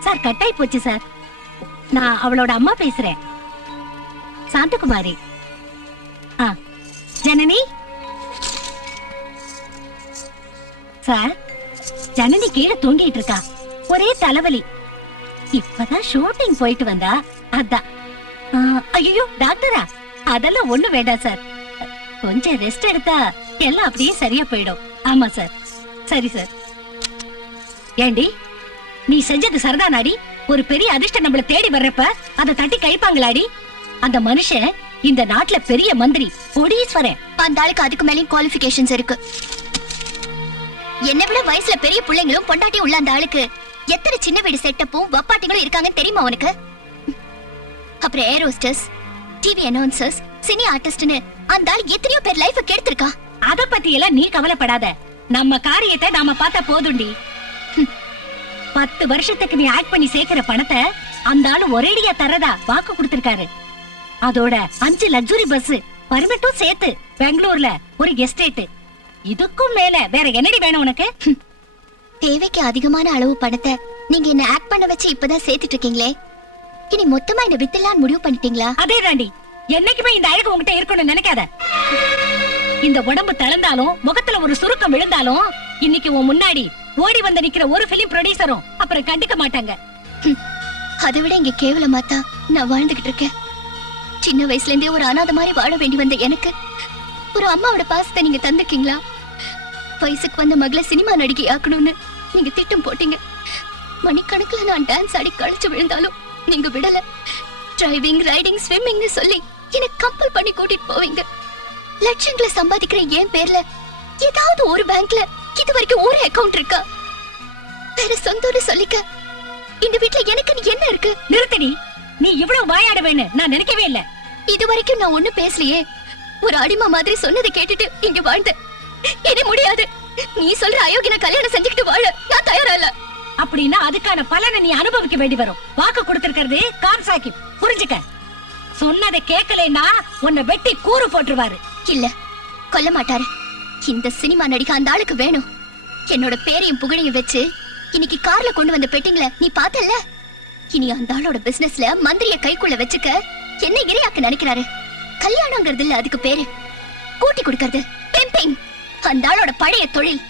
சார், கட்டாய் போச்சு சார். நான் அவளோட அம்மா பேசுறேன், சாந்தகுமாரி. ஜனனி சார், ஜனனி கீழே தூங்கிட்டு இருக்கா. ஒரே தலைவலி. இப்பதான் ஷூட்டிங் போயிட்டு வந்தா, அதான். ஐயோ டாக்டரா, அதெல்லாம் ஒண்ணு வேண்டாம் சார். கொஞ்சம் ரெஸ்ட் எடுத்தா எல்லாம் அப்படியே சரியா போயிடும். ஆமா சார். சரி சார். ஏண்டி, நீ செஞ்சது சரிதானாடி? ஒரு பெரிய அதிர்ஷ்டம் நம்மள தேடி வர்றப்ப அதை தட்டி கழிப்பாங்களாடி? அந்த மனுஷன் இந்த நாட்டுல பெரிய மந்திரி, கோடீஸ்வரன். அந்த ஆளுக்கு அதுக்கு மேலேயும் குவாலிஃபிகேஷன்ஸ் இருக்கு. என்னை விட வயசுல பெரிய பிள்ளைங்களும் பொண்டாட்டி உள்ள அந்த ஆளுக்கு எத்தனை சின்ன வீடு செட்டப்பும் வப்பாட்டிங்களும் இருக்காங்கன்னு தெரியுமா உனக்கு? அப்புறம் air hostess, TV announcers, cine ஆர்டிஸ்ட்னு அந்த ஆள் எத்தனையோ பேர் லைஃப கெடுத்திருக்கா. அத பத்தி எல்லாம் நீ கவலைப்படாத. நம்ம காரியத்தை நாம பார்த்தா போதும்டி. 10 வருஷத்துக்கு நீ ஆக்ட் பண்ணி சேர்க்கிற பணத்தை அந்த ஆளு ஒரேடியா தரதா வாக்கு கொடுத்திருக்காரு. அதோட 5 லக்ஸுரி பஸ் பர்மிட்டும் சேர்த்து பெங்களூர்ல ஒரு எஸ்டேட். இதுக்கும் மேல வேற என்னடி வேணும் உனக்கு? தேவைக்கு அதிகமான அளவு பணத்தை நீங்க என்ன ஆக்ட் பண்ண வச்சு இப்பதான் சேர்த்துட்டு இருக்கீங்களே, இனி மொத்தமா என்ன வித்துலான்னு முடிவு பண்ணிட்டீங்களா? அதே தாண்டி, என்னைக்குமே இந்த அழகு உங்ககிட்ட இருக்கணும்னு நினைக்காத. இந்த உடம்பு தளர்ந்தாலும் முகத்துல ஒரு சுருக்கம் விழுந்தாலும் இன்னைக்கு உன் முன்னாடி ஓடி வந்து நிக்கிற ஒரு பிலிம் ப்ரொடியூசரும் அப்புறம் கண்டுக்க மாட்டாங்க. அதை விட இங்க கேவலமா தான் நான் வாழ்ந்துகிட்டு இருக்கேன். சின்ன வயசுல இருந்தே ஒரு அனாதை மாதிரி வாழ வேண்டி வந்த எனக்கு ஒரு அம்மாவோட பாசத்தை நீங்க தந்திருக்கீங்களா? வயசுக்கு வந்த மகளை சினிமா நடிகை ஆக்கணும்னு நீங்க திட்டம் போட்டீங்க. மணிக்கணக்குல நான் டான்ஸ் ஆடி கழிச்சு விழுந்தாலும் நீங்க விடல. டிரைவிங், ரைடிங், ஸ்விம்மிங்னு சொல்லி என்ன கம்பல் பண்ணி கூட்டிட்டு போவீங்க. லட்சங்களை சம்பாதிக்கிற என் பேர்ல ஏதாவது ஒரு பேங்க்ல இது வரைக்கும் ஒரு அக்கவுண்ட் இருக்கா? வேற சொந்தம்னு சொல்லிக்க இந்த வீட்டுல எனக்கு என்ன இருக்கு? நிறுத்தடி, நீ இவ்வளவு வாயாட வேணும் நான் நினைக்கவே இல்ல. இது வரைக்கும் நான் ஒண்ணு பேசலையே. ஒரு அடிமை மாதிரி சொன்னதை கேட்டுட்டு இங்க வாழ்ந்த இனி முடியாது. நீ சொல்ற அயோக்கியனை கல்யாணம் செஞ்சுக்கிட்டு வாழ நான் தயாரா இல்ல. அப்படின்னா அதுக்கான பலனை நீ அனுபவிக்க வேண்டி வரும். வாக்கு கொடுத்திருக்கிறது கான் சாஹிப், புரிஞ்சுக்க. சொன்னதை கேட்கலைன்னா உன்னை வெட்டி கூறு போட்டுருவாரு. இல்ல, கொல்ல மாட்டாரு. இந்த சினிமா நடிகை அந்த ஆளுக்கு வேணும். என்னோட பேரையும் புகழையும் வச்சு இன்னைக்கு கார்ல கொண்டு வந்த பெட்டிங்கள நீ பார்த்தல்ல. இனி அந்த ஆளோட பிசினஸ்ல மந்திரிய கைக்குள்ள வச்சுக்க என்ன இரையாக்க நினைக்கிறாரு. கல்யாணங்கிறது இல்ல அதுக்கு பேரு, கூட்டி கொடுக்கறது, பிம்பிங். அந்த ஆளோட பழைய தொழில்.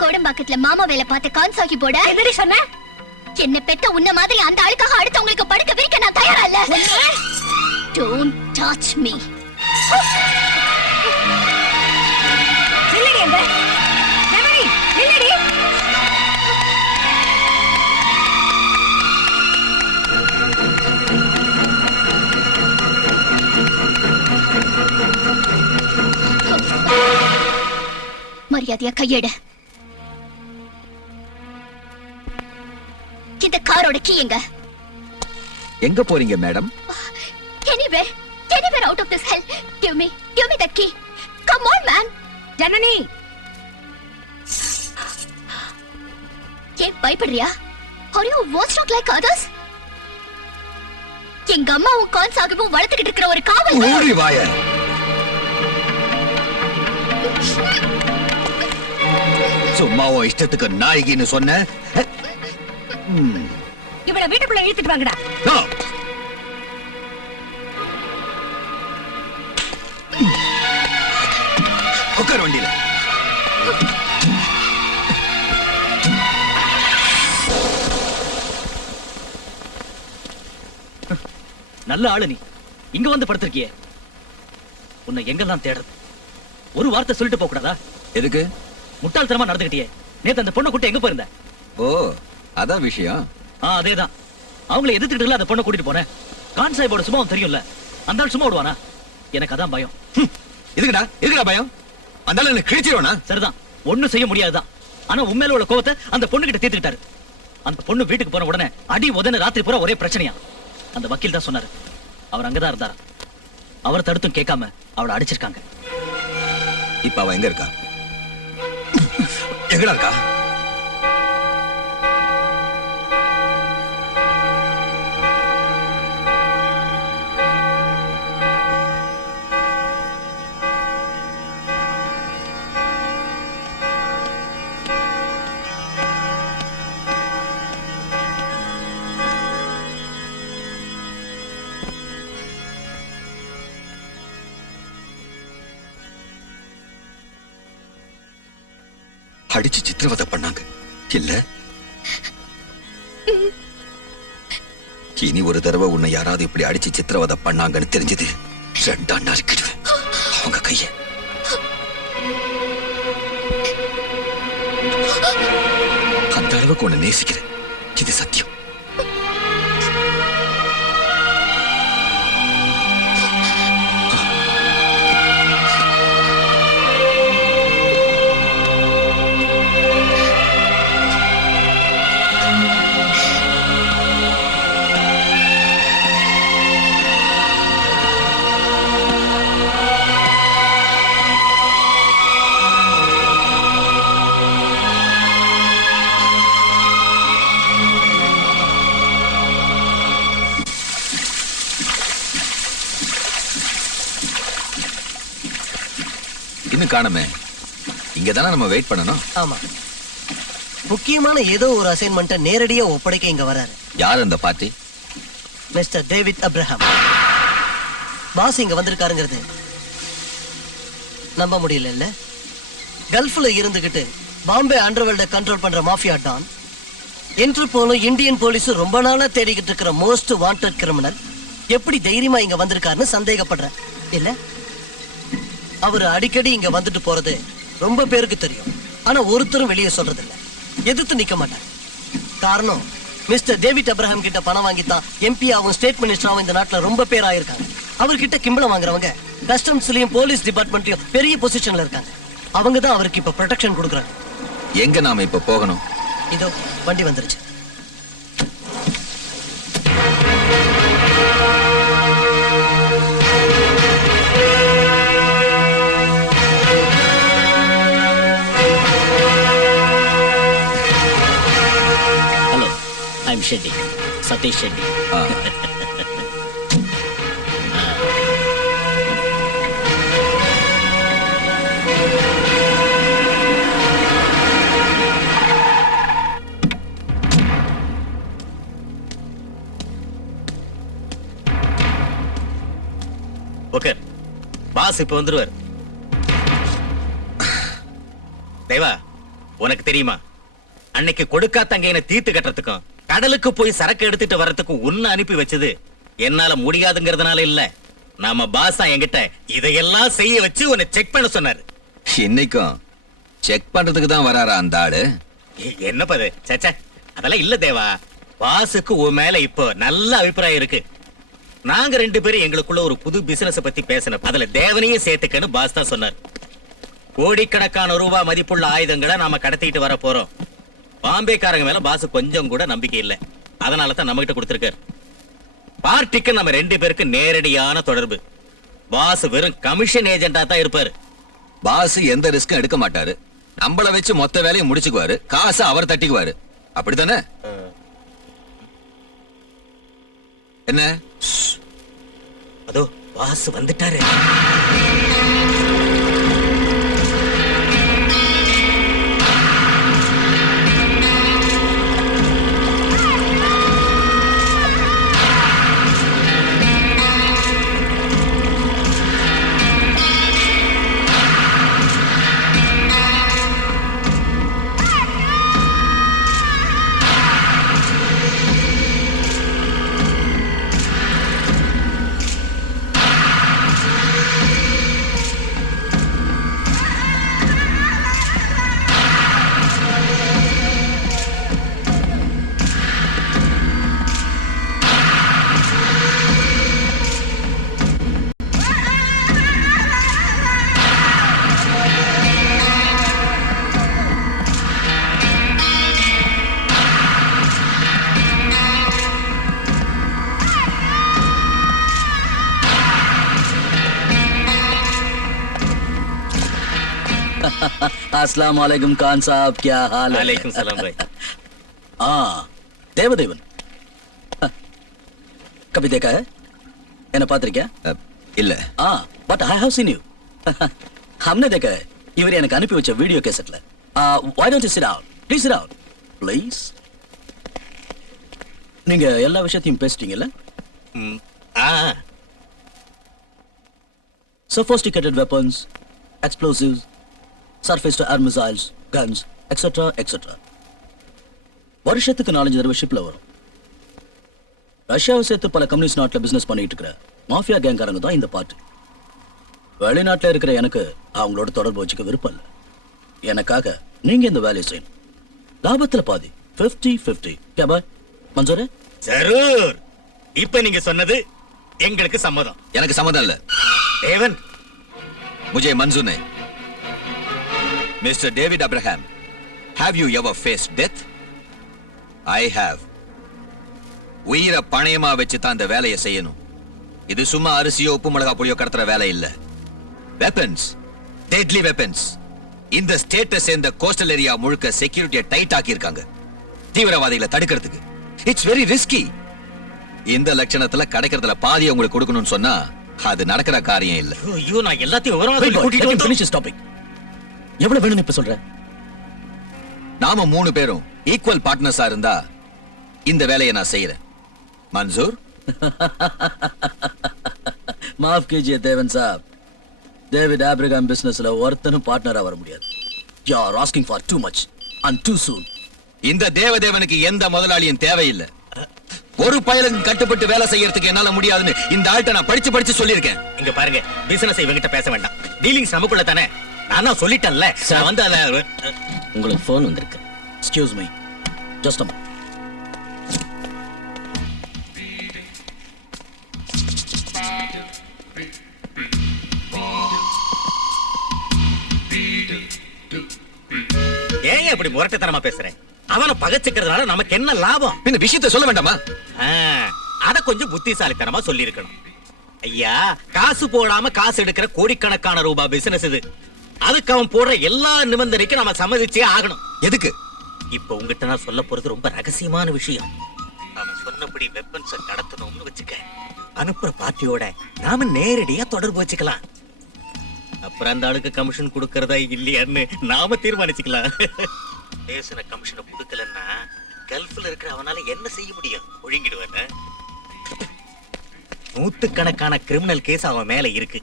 கோடம்பாக்கத்துல மாமா வேலை பார்த்த கான் சாஹிப்போட என்னடி சொன்ன? என்ன பெத்த உன்ன மாதிரி அந்த ஆளுக்காக அடுத்தவங்களுக்கு படுக்க விரிக்க நான் தயாரா இல்ல. Don't touch me. நில்லடி அங்க. ஜனனி, நில்லடி. மரியாதையா கையெடு. இந்த காரோட கீ எங்க? எங்க போறீங்க madam? Anywhere out of this hell. Give me that key. Come on, man. Janani, ஏன் பயப்படுறியா? Are you watchdog like others? எங்க அம்மாவும் கான் சாஹிப்பும் வளர்த்துக்கிட்டு இருக்கிற ஒரு காவல். ஓடி வாய. சும்மாவோ இஷ்டத்துக்கு நாயகின்னு சொன்ன. இவளை வீட்டுக்குள்ள இழுத்துட்டு வாங்கடா. உட்கார் வண்டியில. நல்ல ஆளு நீ. இங்க வந்து படுத்திருக்கியே, உன்னை எங்கெல்லாம் தேடுறது? ஒரு வார்த்தை சொல்லிட்டு போக கூடாதா? எதுக்கு? முட்டாள்தனமா நடந்துகிட்டியே. நேத்து அந்த பொண்ணை கூட்டி எங்க போயிருந்த? ஓ, அதான் விஷயம். அதேதான். அவங்கள எதிர்த்துக்கிட்டு அந்த பொண்ணை கூட்டிட்டு போனேன். கான் சாஹிப்போட சும்மாவும் தெரியும்ல, அந்த ஆள் சும்மா விடுவானா? எனக்கு அதான் பயம். எதுக்குடா பயம்? அந்த ஆள் என்ன கிழிச்சிருவானா? சரிதான், ஒண்ணும் செய்ய முடியாதுதான். ஆனா உண்மையில உள்ள கோவத்தை அந்த பொண்ணு கிட்ட தீர்த்துக்கிட்டாரு. அந்த பொண்ணு வீட்டுக்கு போன உடனே அடி உதன ராத்திரி பூரா ஒரே பிரச்சனையா. அந்த வக்கீல் தான் சொன்னாரு, அவர் அங்கதான் இருந்தாரா. அவர் தடுத்தும் கேட்காம அவளை அடிச்சிருக்காங்க. இப்ப அவ எங்க இருக்கா? எங்கடா இருக்கா? அடிச்சு சித்திரவதை பண்ணாங்க இல்ல? இனி ஒரு தடவை உன்னை யாராவது இப்படி அடிச்சு சித்திரவதை பண்ணாங்கன்னு தெரிஞ்சது ரெண்டா நறுக்கிடுவேன் அவங்க கைய. அந்த அளவுக்கு உன்னை நேசிக்கிறேன், இது சத்தியம். இன்னும் காணுமே. இங்கதானே நம்ம வெயிட் பண்ணணும். ஆமா, முக்கியமான ஏதோ ஒரு அசைன்மெண்ட்டை நேரடியா ஒப்படைக்க இங்க வராரு. யார் அந்த party? Mister David Abraham. Boss இங்க வந்திருக்காருங்கிறது நம்ப முடியல இல்ல? கல்ஃப்ல இருந்துகிட்டு பாம்பே அண்டர்வேல்ட கண்ட்ரோல் பண்ற மாஃபியா டான், இன்டர்போலும் இந்தியன் போலீஸும் ரொம்ப நாளா தேடிக்கிட்டு இருக்கிற மோஸ்ட் வாண்டட் கிரிமினல் எப்படி தைரியமா இங்க வந்திருக்காருன்னு சந்தேகப்படுறேன் இல்ல? அவர் அடிக்கடி இங்க வந்துட்டு போறது ரொம்ப பேருக்கு தெரியும். ஆனா ஒருத்தரும் வெளியே சொல்றது இல்ல, எதிர்த்து நிக்க மாட்டாங்க. காரணம், மிஸ்டர் டேவிட் அப்ரஹாம் கிட்ட பணம் வாங்கித்தான் எம்பி ஆகும் ஸ்டேட் மினிஸ்டராகவும் இந்த நாட்டுல ரொம்ப பேர் ஆயிருக்காங்க. அவர்கிட்ட கிம்பளம் வாங்குறவங்க கஸ்டம்ஸ்லயும் போலீஸ் டிபார்ட்மெண்ட்லயும் பெரிய பொசிஷன்ல இருக்காங்க. அவங்க தான் அவருக்கு இப்ப ப்ரொடெக்ஷன் கொடுக்குறாங்க. எங்க நாம இப்ப போகணும்? இதோ வண்டி வந்துருச்சு. I'm Shetty, Satish Shetty. Okay, boss இப்ப வந்துருவார். தேவா, உனக்கு தெரியுமா, அன்னைக்கு கொடுக்கா தங்கையின தீர்த்து கட்டுறதுக்கும் கடலுக்கு போய் சரக்கு எடுத்துட்டு வர்றதுக்கும் உன்னை அனுப்பி வச்சது என்னால முடியாதுங்கிறதுனால இல்ல. நாம பாஸ் என்கிட்ட இதையெல்லாம் செய்ய வச்சு உன்னை செக் பண்ண சொன்னாரு. இன்னைக்கும் செக் பண்றதுக்கு தான் வராரா அந்த ஆளு? என்ன பது? சச்சா, அதெல்லாம் இல்ல தேவா. பாஸுக்கு உன் மேல இப்போ நல்ல அபிப்பிராயம் இருக்கு. நாங்க ரெண்டு பேரும் எங்களுக்குள்ள ஒரு புது பிசினஸ் பத்தி பேசணும், அதுல தேவனையும் சேர்த்துக்கன்னு பாஸ் தான் சொன்னார். கோடிக்கணக்கான ரூபாய் மதிப்புள்ள ஆயுதங்களை நாம கடத்திட்டு வர போறோம். பாம்பேக்காரங்க மேல பாஸ் கொஞ்சம் கூட நம்பிக்கை இல்ல, அதனால தான் நம்ம கிட்ட கொடுத்திருக்காரு. பார்ட்டிக்கு நம்ம ரெண்டு பேருக்கு நேரடியான தொடர்பு. பாஸ் வெறும் கமிஷன் ஏஜென்டா தான் இருப்பாரு. பாஸ் எந்த ரிஸ்க்கும் எடுக்க மாட்டாரு, நம்மள வச்சு மொத்த வேலையும் முடிச்சுக்குவாரு, காசு அவர் தட்டிக்குவாரு. அப்படித்தானே? என்ன? அதோ பாஸ் வந்துட்டாரு. अस्सलाम वालेकुम खान साहब, क्या हाल है? वालेकुम सलाम भाई. देवदेवन कभी देखा है? என்ன பாத்திருக்கியா? இல்ல. But I have seen you. हमने देखा है. இவர் எனக்கு அனுப்பி வச்ச வீடியோ கேசட்ல. why don't you sit down? Please sit down. Please. நீங்க எல்லா விஷயத்தையும் பேசிட்டீங்கல்ல? Sophisticated weapons, explosives, surface to air missiles, guns, etcetera etcetera. வருஷத்துக்கு 4-5 தடவை ஷிப்ல வரும். ரஷ்யாவை சேர்த்து பல கம்யூனிஸ்ட் நாட்டில் பிசினஸ் பண்ணிட்டு இருக்கிற மாஃபியா கேங்காரங்க தான் இந்த பார்ட்டி. வெளிநாட்டில் இருக்கிற எனக்கு அவங்களோட தொடர்பு வச்சுக்க விருப்பம் இல்லை. எனக்காக நீங்க இந்த வேலையை செய்யணும். லாபத்துல பாதி 50-50. கேபா மஞ்சூரே? ஜரூர். இப்ப நீங்க சொன்னது எங்களுக்கு சம்மதம். எனக்கு சம்மதம் இல்ல. தேவன், मुझे मंजूर नहीं. Mister David Abraham, have you ever faced death? I have. உயிரை பணயமா வச்சு தான் இந்த வேலையை செய்யணும். இது சும்மா அரிசியோ உப்பு மிளகா புளியோ கடத்துற வேலை இல்ல. Weapons, deadly weapons. இந்த ஸ்டேட்டை சேர்ந்த கோஸ்டல் ஏரியா முழுக்க செக்யூரிட்டியை டைட் ஆக்கி இருக்காங்க தீவிரவாதிகளை தடுக்கிறதுக்கு. It's very risky. இந்த லட்சணத்துல கிடைக்கிறதுல பாதியை உங்களுக்கு கொடுக்கணும்னு சொன்னா அது நடக்கிற காரியம் இல்ல. ஐயோ, நான் எல்லாத்தையும் விவரமா சொல்லி கூட்டிட்டு வந்து finish this topic. எவ்வளவு வேணும்னு இப்ப சொல்ற? நாம 3 பேரும் ஈக்குவல் பார்ட்னர்ஸா இருந்தா இந்த வேலையை நான் செய்யறேன். मंजूर? माफ कीजिए देवन साहब, डेविड अब्राहम बिजनेसல ஒருத்தனும் பார்ட்னரா வர முடியாது. You are asking for too much and too soon. இந்த தேவதேவனுக்கு எந்த முதலாளியும் தேவையில்லை. ஒரு பயலுக்கு கட்டுப்பட்டு வேலை செய்யறதுக்கு என்னால முடியாதுன்னு இந்த ஆள்கிட்ட நான் படிச்சு சொல்லியிருக்கேன். இங்க பாருங்க, பிசினஸ் இவங்கிட்ட பேச வேண்டாம். டீலிங்ஸ் நமக்குள்ள தானே. நான் தான் சொல்லிட்டேன்ல. நான் வந்து உங்களுக்கு போன் வந்திருக்கு. Excuse me. Just a moment. ஏன் இப்படி முரட்டத்தனமா பேசுறேன்? அவனை பகைச்சுக்கிறதுனால நமக்கு என்ன லாபம்? பின்ன விஷயத்தை சொல்ல வேண்டாமா? அத கொஞ்சம் புத்திசாலித்தனமா சொல்லி இருக்கணும். ஐயா, காசு போடாம காசு எடுக்கிற கோடிக்கணக்கான ரூபாய் பிசினஸ் இது. அதுக்கு அவன் போடுற எல்லா நிபந்தனைக்கும் நாம சம்மதிச்சே ஆகணும். எதுக்கு? இப்ப உங்ககிட்ட நான் சொல்ல போறது ரொம்ப ரகசியமான விஷயம். நாம சொன்னபடி வெப்பன்ஸ கடத்தணும்னு வச்சுக்க, அனுப்புற பார்ட்டியோட நாம நேரடியா தொடர்பு வச்சுக்கலாம். அப்புறம் அந்த ஆளுக்கு கமிஷன் கொடுக்கறதா இல்லையான்னு நாம தீர்மானிச்சுக்கலாம். பேசின கமிஷனை கொடுக்கலன்னா கல்ஃப்ல இருக்கிற அவனால என்ன செய்ய முடியும்? ஒழுங்கிடுவான. நூத்துக்கணக்கான கிரிமினல் கேஸ் அவன் மேல இருக்கு.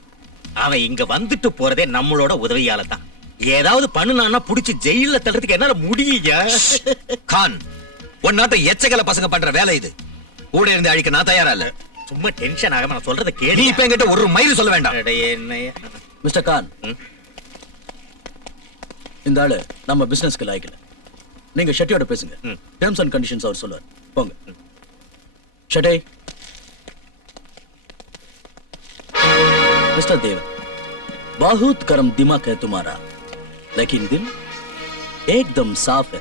அவன் இங்க வந்துட்டு போறதே நம்மளோட உதவியால தான். ஏதாவது பண்ணுனான்னா புடிச்சு ஜெயில தள்ளுறதுக்கு என்னால முடியா? கான், உன் நாட்டை எச்சகல பசங்க பண்ற வேலை இது. கூட இருந்து அழிக்க நான் தயாரா இல்ல. சும்மா டென்ஷன் ஆகாம நான் சொல்றத கேளு. நீ இப்ப என்கிட்ட ஒரு மைல் சொல்ல வேண்டாம். மிஸ்டர் கான், இந்த ஆளு நம்ம பிசினஸ்க்கு லாய்க்கல. நீங்க ஷெட்டியோட பேசுங்க. டெர்ம்ஸ் அண்ட் கண்டிஷன்ஸ் அவர் சொல்லுவார். போங்க. ஷெட்டி. मिस्टर देवन, बहुत कर्म दिमाग है तुम्हारा, लेकिन दिल एकदम साफ है.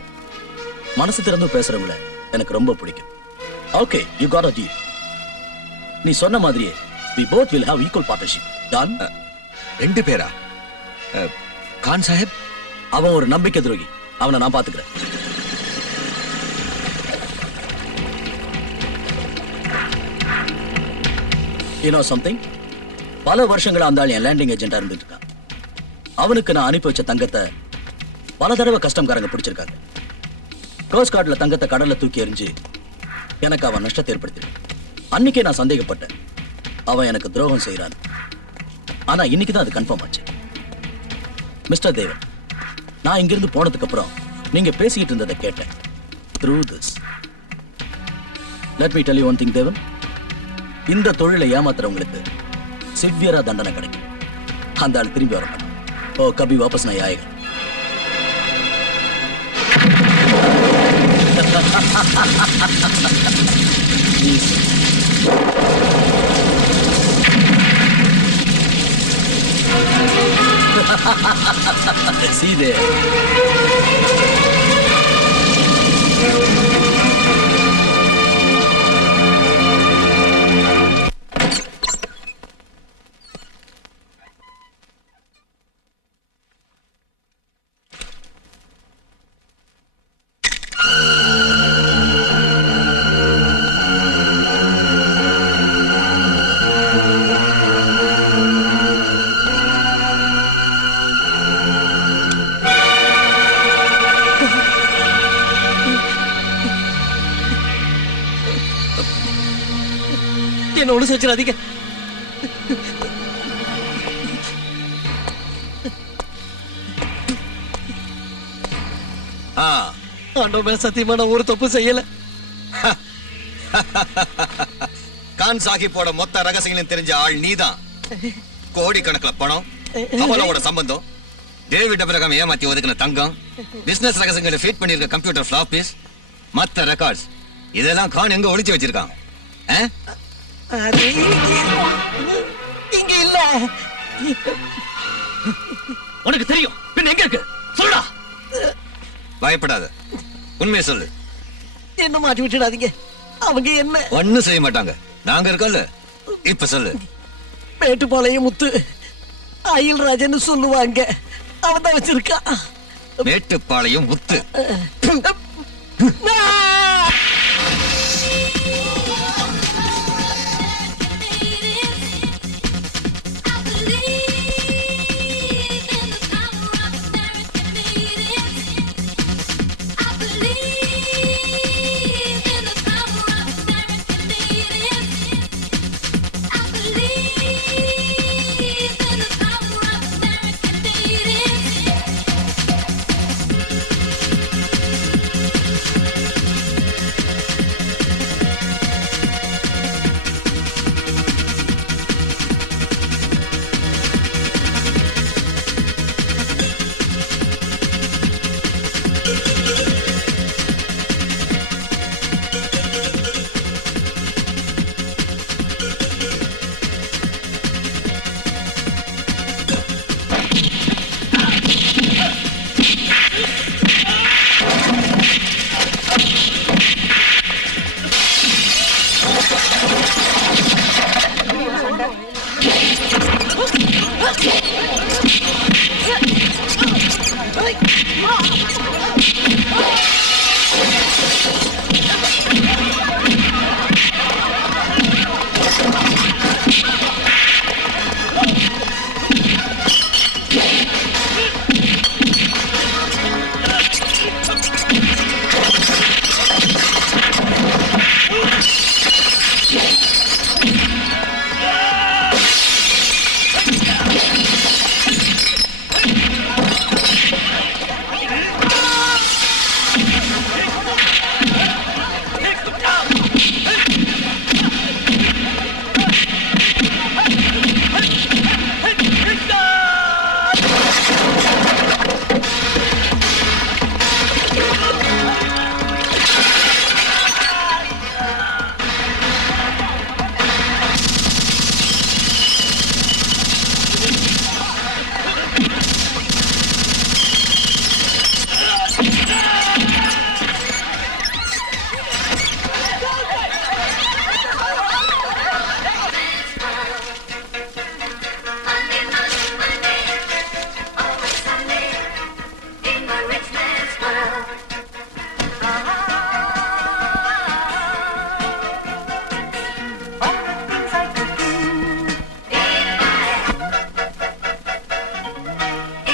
மனசு திறந்து பேசுறவங்கள எனக்கு ரொம்ப பிடிக்கும். Okay, you got a deal. நீ சொன்ன மாதிரியே we both will have equal partnership. Done? 2 பேரா? கான் சாஹிப், அவன் ஒரு நம்பிக்கை துரோகி. அவனை நான் பாத்துக்கிறேன். You know something? பல வருஷங்களா அந்த ஆள் என் லேண்டிங் ஏஜென்டா இருந்துட்டு இருக்கான். அவனுக்கு நான் அனுப்பி வச்ச தங்கத்தை பல தடவை கஸ்டம்காரங்க பிடிச்சிருக்காங்க. கோஸ்ட் கார்டுல தங்கத்தை கடல்ல தூக்கி எறிஞ்சு எனக்கு அவன் நஷ்டத்தை ஏற்படுத்தினான். அன்னைக்கே நான் சந்தேகப்பட்டேன் அவன் எனக்கு துரோகம் செய்யறான். ஆனா இன்னைக்கு தான் அது கன்ஃபார்ம் ஆச்சு. மிஸ்டர் தேவன், நான் இங்கிருந்து போனதுக்கு அப்புறம் நீங்க பேசிட்டு இருந்ததை கேட்டேன். Through this, let me tell you one thing, தேவன். இந்த தொழிலை ஏமாத்துறவங்களுக்கு சிவியரா தண்டனை கிடைக்கும். அந்த ஆள் திரும்பி வர மாட்டான். ஓ, கபி வாபஸ் நான் ஆயேगा. See there. என்ன ஒண்ணு செஞ்சிடாதீங்க. ஆ, ஆண்டவன் மேல சத்தியமா நான் ஒரு தப்பு செய்யல. கான் சாஹிப்போட மொத்த ரகசியங்களும் தெரிஞ்ச ஆள் நீதான். கோடிக்கணக்கில் பணம், கமலோட சம்பந்தம், டேவிட் அபிரகாம் ஏமாத்தி ஒதுக்கின தங்கம், பிசினஸ் ரகசியங்களை ஃபீட் பண்ணிருக்க கம்ப்யூட்டர் ஃபிளாப்பீஸ், மத்த ரெக்கார்ட்ஸ் இதெல்லாம் கான் எங்க ஒளிச்சு வச்சிருக்கான்? ஆ? அது இங்க இல்ல. உனக்கு தெரியும் பின்ன எங்க இருக்கு சொல்லுடா. பயப்படாத, உண்மையை சொல்லு. என்ன மாட்டி விட்டுடாதீங்க. அவங்க என்ன ஒண்ணும் செய்ய மாட்டாங்க, நாங்க இருக்கோம்ல. இப்ப சொல்லு. மேட்டுப்பாளையம் முத்து அயில்ராஜன்னு சொல்லுவாங்க. அவன் தான் வச்சிருக்கா. மேட்டுப்பாளையம் முத்து.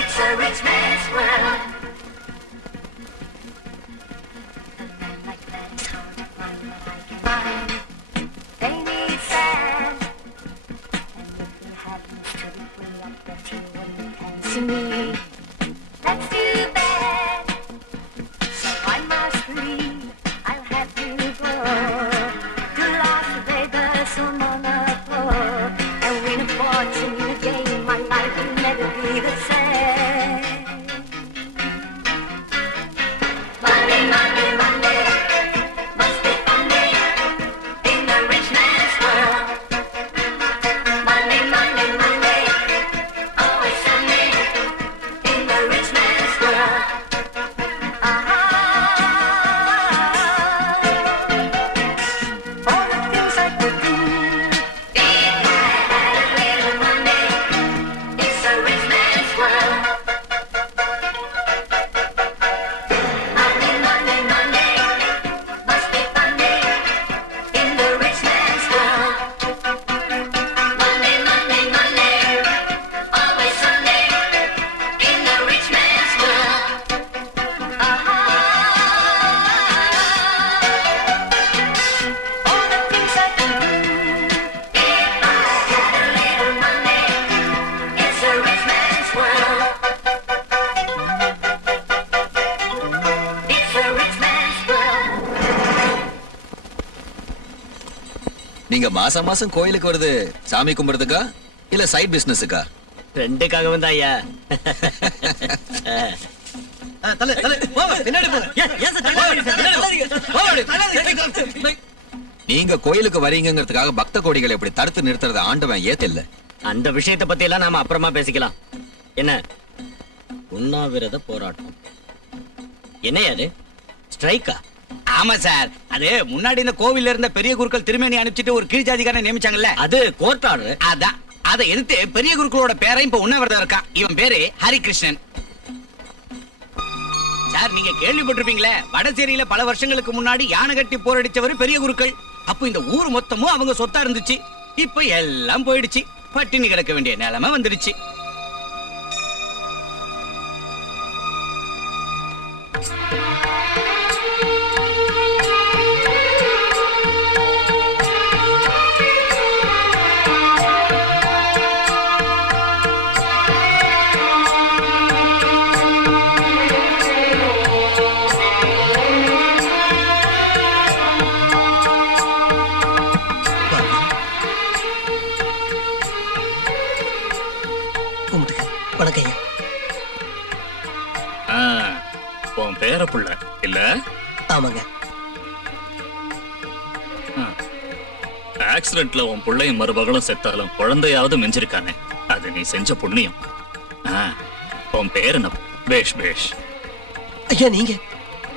It's a rich man's world. நீங்க மாசம் மாசம் கோயிலுக்கு வருது சாமி கும்பிடுறதுக்கா இல்ல சைட் பிசினஸுக்கா? ரெண்டுக்காக வந்தா ஐயா. நீங்க கோயிலுக்கு வரீங்கிறதுக்காக பக்த கோடிகளை இப்படி தடுத்து நிறுத்துறத ஆண்டவன் ஏத்தில்ல. அந்த விஷயத்தை பத்தி எல்லாம் நாம அப்புறமா பேசிக்கலாம். என்ன உண்ணாவிரத போராட்டம்? என்னையா அது? ஸ்ட்ரைக்கா? ஆமா சார், அது முன்னாடி இந்த கோவில்ல இருந்த பெரிய குருக்கள் திருமேனி அனுப்பிச்சிட்டு ஒரு கீழ் ஜாதிக்காரனை நியமிச்சாங்கல்ல, அது கோர்ட் ஆர்டர். அதான் அதை எதிர்த்து பெரிய குருக்களோட பேரை இப்ப உண்ணாவிரதம் இருக்கான். இவன் பேரு ஹரிகிருஷ்ணன். சார், நீங்க கேள்விப்பட்டிருப்பீங்களே, வடசேரியில பல வருஷங்களுக்கு முன்னாடி யானை கட்டி போரடிச்சவர் பெரிய குருக்கள். அப்போ இந்த ஊர் மொத்தமும் அவங்க சொத்தா இருந்துச்சு. இப்ப எல்லாம் போயிடுச்சு. பட்டினி கிடக்க வேண்டிய நிலைமை வந்துடுச்சு. கும்பிட்டுக்க. வணக்கம் ஐயா. உன் பேர புள்ள இல்ல? ஆமாங்க. ஆக்சிடென்ட்ல உன் பிள்ளையும் மருமகளும் செத்தாலும் குழந்தையாவது மிஞ்சிருக்கானே, அது நீ செஞ்ச புண்ணியம். உன் பேர் என்ன? பேஷ் பேஷ். ஐயா நீங்க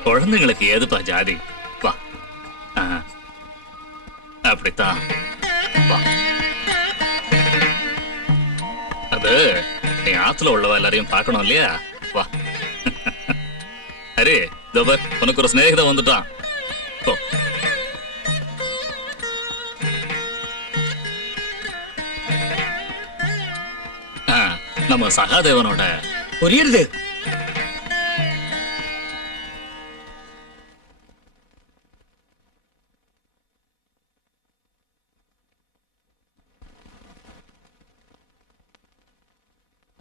குழந்தைங்களுக்கு ஏதுப்பா ஜாதி? வா. அப்படித்தான் வா. அது நீ ஆத்துல உள்ளவ எல்லாரையும் பார்க்கணும் இல்லையா? வா. அரே தபர், உனக்கு ஒரு ஸ்நேகிதம் வந்துட்டான். போ. நம்ம சகாதேவனோட புரியுது.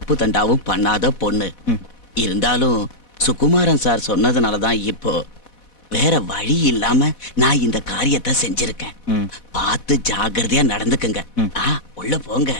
உப்பு தண்டாவும் பண்ணாத பொண்ணு. இருந்தாலும் சுகுமாரன் சார் சொன்னதுனாலதான் இப்போ வேற வழி இல்லாம நான் இந்த காரியத்தை செஞ்சிருக்கேன். பார்த்து ஜாக்கிரதையா நடந்துக்குங்க. உள்ள போங்க.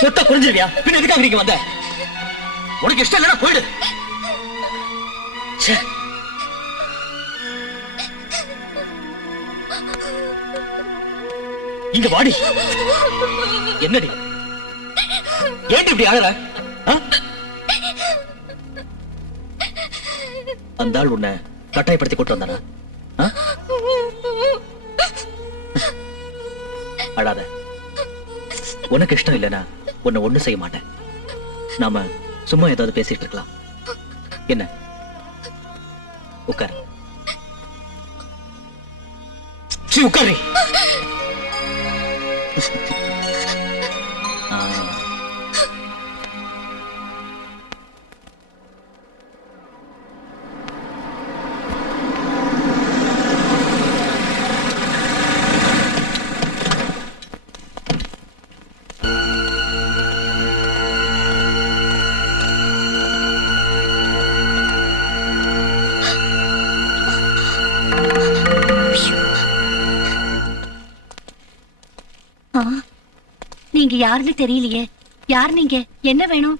சொத்த புரிஞ்சிருவியா? பின்ன எதுக்காக நீங்க வந்த? உனக்கு இஷ்டம் இல்லைன்னா போயிடு. இங்க வாடி. என்னடி ஏன் இப்படி ஆகல? அந்த ஆள் உன்னை கட்டாயப்படுத்தி கூட்டு வந்தானா? அழாத. உனக்கு இஷ்டம் இல்லைன்னா உன்னை ஒண்ணு செய்ய மாட்டேன். நாம சும்மா ஏதாவது பேசிட்டு இருக்கலாம். என்ன? உட்கார். உட்காரு. நீங்க யாருன்னு தெரியலையே. யார் நீங்க? என்ன வேணும்?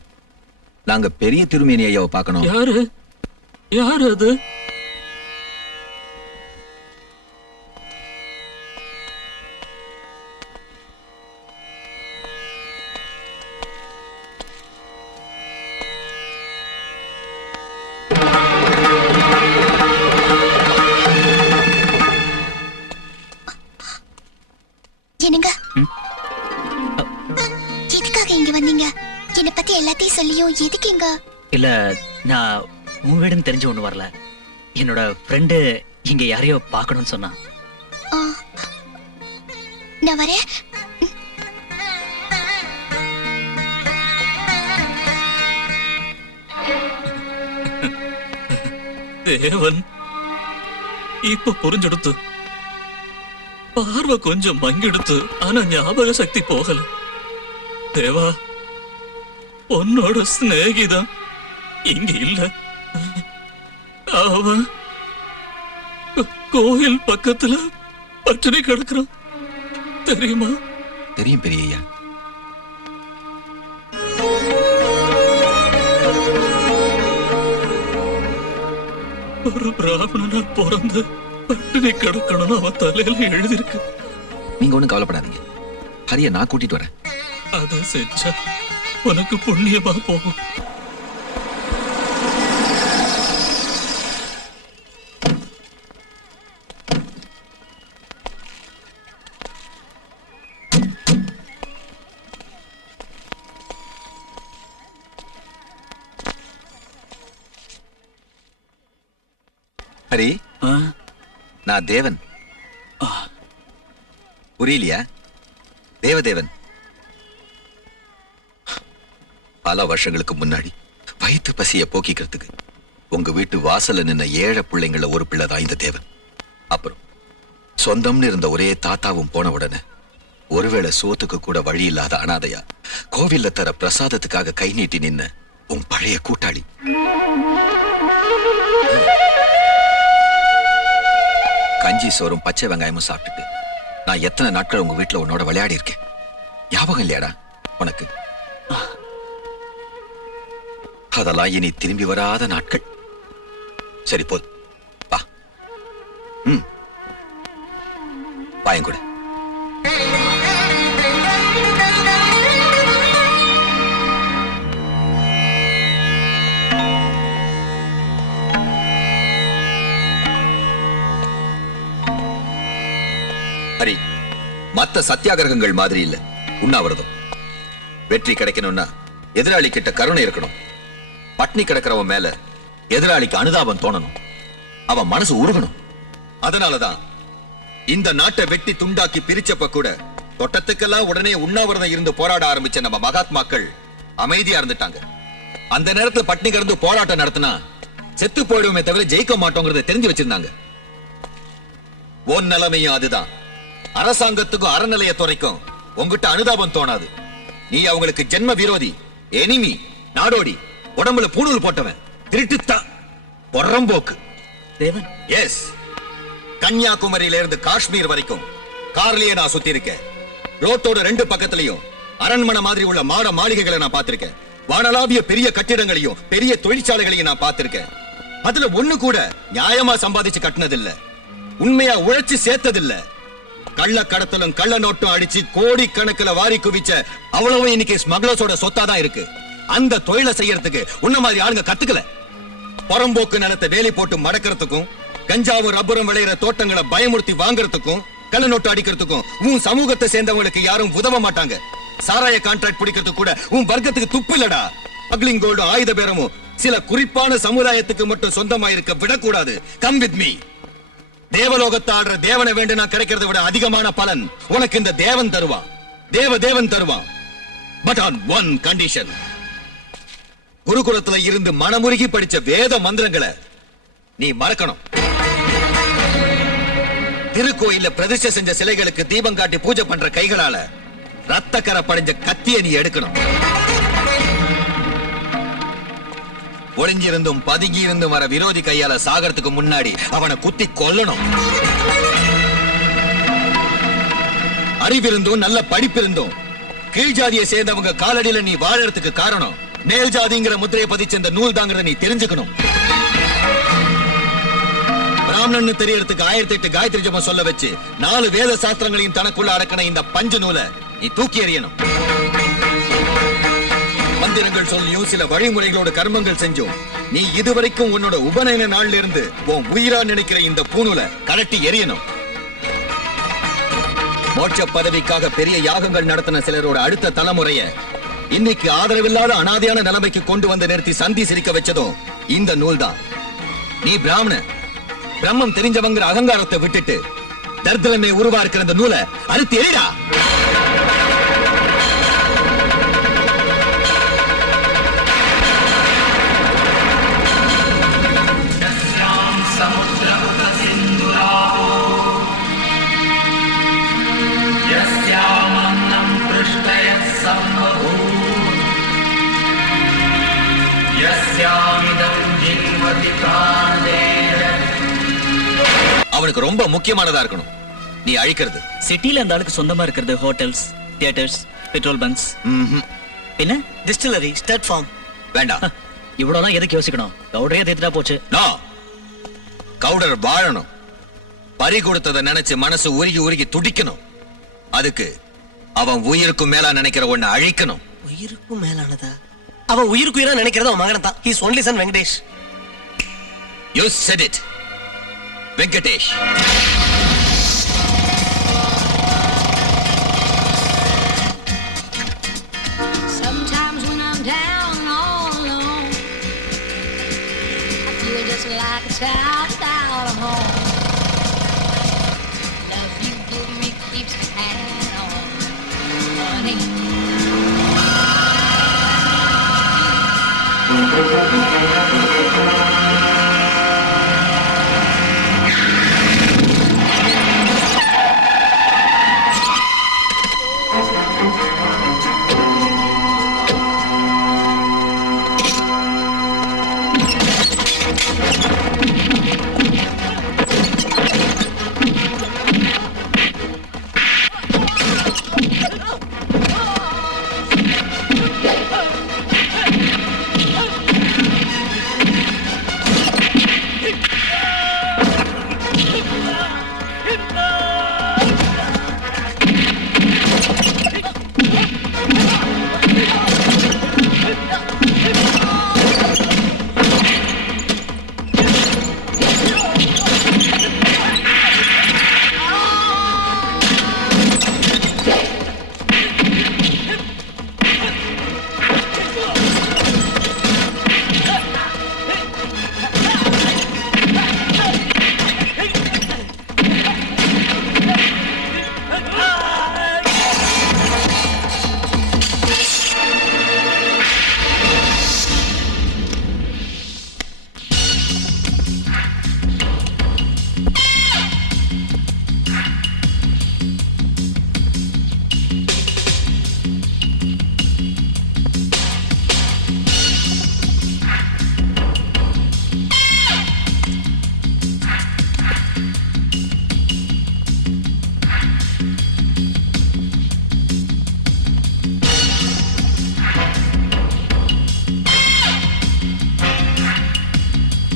நாங்க பெரிய திருமேனி ஐயாவை பார்க்கணும். யாரு? யாரு அது? எதுக்குங்க? இல்ல, நான் உன் வீடுன்னு தெரிஞ்ச ஒண்ணு வரல. என்னோட ஃப்ரெண்டு இங்க யாரையோ பார்க்கணும்னு சொன்னா. நான் வரேன். தேவன் இப்ப புரிஞ்செடுத்து, பார்வை கொஞ்சம் மங்கிடுத்து, ஆனா ஞாபக சக்தி போகல. தேவா, உன்னோட சிநேகிதன் இங்க இல்ல. அவன் கோயில் பக்கத்துல பட்டினி கிடக்குறான், தெரியுமா? தெரியும் பெரியய்யா. ஒரு பிராமணனா பிறந்து பட்டினி கிடக்கணும்னு அவன் தலையில எழுதிருக்கு. நீங்க ஒண்ணும் கவலைப்படாதீங்க, ஹரிய நான் கூட்டிட்டு வரேன். அதை செஞ்சா உனக்கு புண்ணியமா போகும். ஹரி, நான் தேவன். புரியலையா? தேவதேவன். பல வருஷங்களுக்கு முன்னாடி வயிற்று பசிய போக்கிக்கிறதுக்கு உங்க வீட்டு வாசல்ல நின்ன 7 பிள்ளைங்கள ஒரு பிள்ளைதான் இந்த தேவன். அப்புறம் சொந்தம்னு இருந்த ஒரே தாத்தாவும் போன உடனே ஒருவேளை சோத்துக்கு கூட வழி இல்லாத அனாதையா கோவில்ல தர பிரசாதத்துக்காக கை நீட்டி நின்ன உன் பழைய கூட்டாளி. கஞ்சி சோறும் பச்சை வெங்காயமும் சாப்பிட்டுட்டு நான் எத்தனை நாட்கள் உங்க வீட்டுல உன்னோட விளையாடி இருக்கேன், ஞாபகம் இல்லையாடா உனக்கு? அதெல்லாம் இனி திரும்பி வராத நாட்கள். சரி, போது வா. வாயங்கூட. ஹரி, மத்த சத்தியாகிரகங்கள் மாதிரி இல்ல உண்ணாவிரதம். வெற்றி கிடைக்கணும்னா எதிராளி கிட்ட கருணை இருக்கணும். பட்னி கிடக்கிறவன் மேல எதிராளிக்கு அனுதாபம் தோணணும். அவன் மனசு உருகணும். அதனாலதான் இந்த நாட்டை வெட்டி துண்டாக்கி பிரிச்சப்ப கூட தொட்டத்துக்கெல்லாம் உடனே உண்ணாவிரதம் இருந்து போராட ஆரம்பிச்ச நம்ம மகாத்மாக்கள் அமைதியா இருந்துட்டாங்க. அந்த நேரத்துல பட்னி கிடந்து போராட்டம் நடத்தினா செத்து போயிடுவோமே தவிர ஜெயிக்க மாட்டோங்கிறத தெரிஞ்சு வச்சிருந்தாங்க. உன் நிலைமையும் அதுதான். அரசாங்கத்துக்கும் அறநிலையத்துறைக்கும் உங்ககிட்ட அனுதாபம் தோணாது. நீ அவங்களுக்கு ஜென்ம விரோதி, எனிமி, நாடோடி, உடம்புல பூணூல் போட்டவன், திருட்டுத்தான், பொறம்போக்கு. தேவன், எஸ், கன்னியாகுமரியில இருந்து காஷ்மீர் வரைக்கும் கார்லயே நான் சுத்தி இருக்கேன். ரோட்டோட 2 பக்கத்துலயும் அரண்மனை மாதிரி உள்ள மாட மாளிகைகளை நான் பார்த்திருக்கேன். வானளாவிய பெரிய கட்டிடங்களையும் பெரிய தொழிற்சாலைகளையும் நான் பார்த்திருக்கேன். அதுல ஒண்ணு கூட நியாயமா சம்பாதிச்சு கட்டினதில்ல, உண்மையா உழைச்சு சேர்த்ததில்ல. கள்ள கடத்தலும் கள்ள நோட்டும் அடிச்சு கோடி கணக்குல வாரி குவிச்ச அவ்வளவு இன்னைக்கு ஸ்மக்லர்ஸோட சொத்தா தான் இருக்கு. அந்த தொழிலை செய்யறதுக்கு உன்ன மாதிரி ஆளுங்க கத்துக்கல. புறம்போக்கு நிலத்தை வேலி போட்டு மடக்கிறதுக்கும், கஞ்சாவும் ரப்பரும் விளையிற தோட்டங்களை பயமுறுத்தி வாங்குறதுக்கும், கள்ள நோட்டு அடிக்கிறதுக்கும் உன் சமூகத்தை சேர்ந்தவங்களுக்கு யாரும் உதவ மாட்டாங்க. சாராய கான்ட்ராக்ட் பிடிக்கிறதுக்கு கூட உன் வர்க்கத்துக்கு துப்பு இல்லடா. பக்லிங் கோல்டு ஆயுத பேரமும் சில குறிப்பான சமுதாயத்துக்கு மட்டும் சொந்தமாயிருக்க விடக்கூடாது. Come with me. தேவலோகத்தை ஆடுற தேவனை வேண்டுனா கிடைக்கிறத விட அதிகமான பலன் உனக்கு இந்த தேவன் தருவான். தேவன் தருவான். But on one condition. குருகுலத்துல இருந்து மனமுருகி படிச்ச வேத மந்திரங்களை நீ மறக்கணும். திருக்கோயில பிரதிஷ்டை செஞ்ச சிலைகளுக்கு தீபம் காட்டி பூஜை பண்ற கைகளால ரத்தக்கரை படிஞ்ச கத்தியை நீ எடுக்கணும். ஒளிஞ்சிருந்தும் பதுங்கி இருந்தும் வர விரோதி கையால சாகறதுக்கு முன்னாடி அவனை குத்தி கொல்லணும். அறிவிருந்தும் நல்ல படிப்பிருந்தும் கீழ் ஜாதியை சேர்ந்தவங்க காலடியில நீ வாழறதுக்கு காரணம் மேல் ஜாதிங்கிற முத்திரையை பதிச்ச இந்த நூல் தாங்கிறத நீ தெரிஞ்சுக்கணும். பிராமணன் தெரியறதுக்கு 1008 காயத்ரி ஜபம் சொல்ல வச்சு 4 வேத சாஸ்திரங்களையும் தனக்குள்ள அடக்கின இந்த பஞ்சு நூலை நீ தூக்கி எறியணும். மந்திரங்கள் சொல்லியும் சில வழிமுறைகளோட கர்மங்கள் செஞ்சோம் நீ இதுவரைக்கும் உன்னோட உபநயன நாள்ல இருந்து உன் உயிரா நினைக்கிற இந்த பூணூலை கழட்டி எறியணும். மோட்ச பதவிக்காக பெரிய யாகங்கள் நடத்தின சிலரோட அடுத்த தலைமுறைய இன்னைக்கு ஆதரவில்லாத அனாதையான நிலைமைக்கு கொண்டு வந்து நிறுத்தி சந்தி சிரிக்க வச்சதும் இந்த நூல் தான். நீ பிராமண பிரம்மம் தெரிஞ்சவங்கிற அகங்காரத்தை விட்டுட்டு தர்தலனை உருவா இருக்கிற இந்த நூலை அறுத்து எறிடா. அவனுக்கு ரொம்ப முக்கியமானதா இருக்கணும் நீ அழிக்கிறது. சிட்டில அந்த ஆளுக்கு சொந்தமா இருக்கிறது ஹோட்டல்ஸ், தியேட்டர்ஸ், பெட்ரோல் பங்க்ஸ், என்ன டிஸ்டிலரி, ஸ்டட் ஃபார்ம். வேண்டாம். இவ்வளவுதான் எதுக்கு யோசிக்கணும்? கவுடரே தேத்துட்டா போச்சு. நோ, கவுடர் வாழணும். பறி கொடுத்ததை நினைச்சு மனசு உருகி உருகி துடிக்கணும். அதுக்கு அவன் உயிருக்கும் மேலா நினைக்கிற ஒண்ணு அழிக்கணும். உயிருக்கும் மேலானதா? அவன் உயிருக்கு உயிரா நினைக்கிறது அவன் மகன் தான். He's only Sun Venkatesh. You said it, Venkatesh. Sometimes when I'm down and all alone, I feel just like a child without a home. Love you give me keeps me hanging on, honey.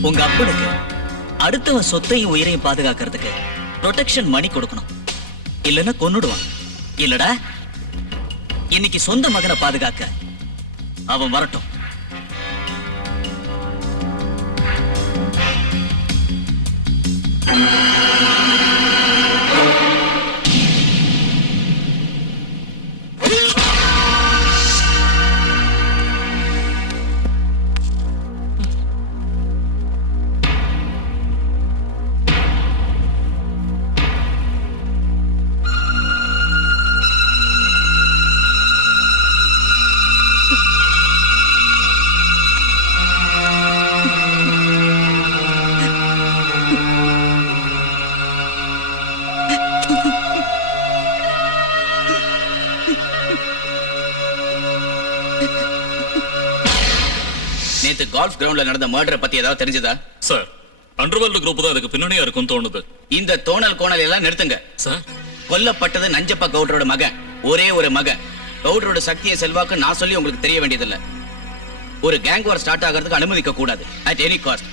உங்க அப்பனுக்கு அடுத்தவன் சொத்தையும் உயிரையும் பாதுகாக்கிறதுக்கு protection மணி கொடுக்கணும். இல்லன்னா கொன்னுடுவான். இல்லடா, இன்னைக்கு சொந்த மகனை பாதுகாக்க அவன் வரட்டும். நேத்து கால்ஃப் கிரவுண்ட்ல நடந்த மர்டரை பத்தி ஏதாவது தெரிஞ்சதா? சார், அண்டர்வேல்ட் குரூப் தான் அதுக்கு பின்னணியா இருக்கும்னு தோணுது. இந்த தோணல் கோணல் எல்லாம் நிறுத்துங்க சார். கொல்லப்பட்டது நஞ்சப்ப கவுடரோட மகன், ஒரே ஒரு மகன். கவுடரோட சக்தியை செல்வாக்கு நான் சொல்லி உங்களுக்கு தெரிய வேண்டியதில்லை. ஒரு கேங் வார் ஸ்டார்ட் ஆகிறதுக்கு அனுமதிக்க கூடாது. at any cost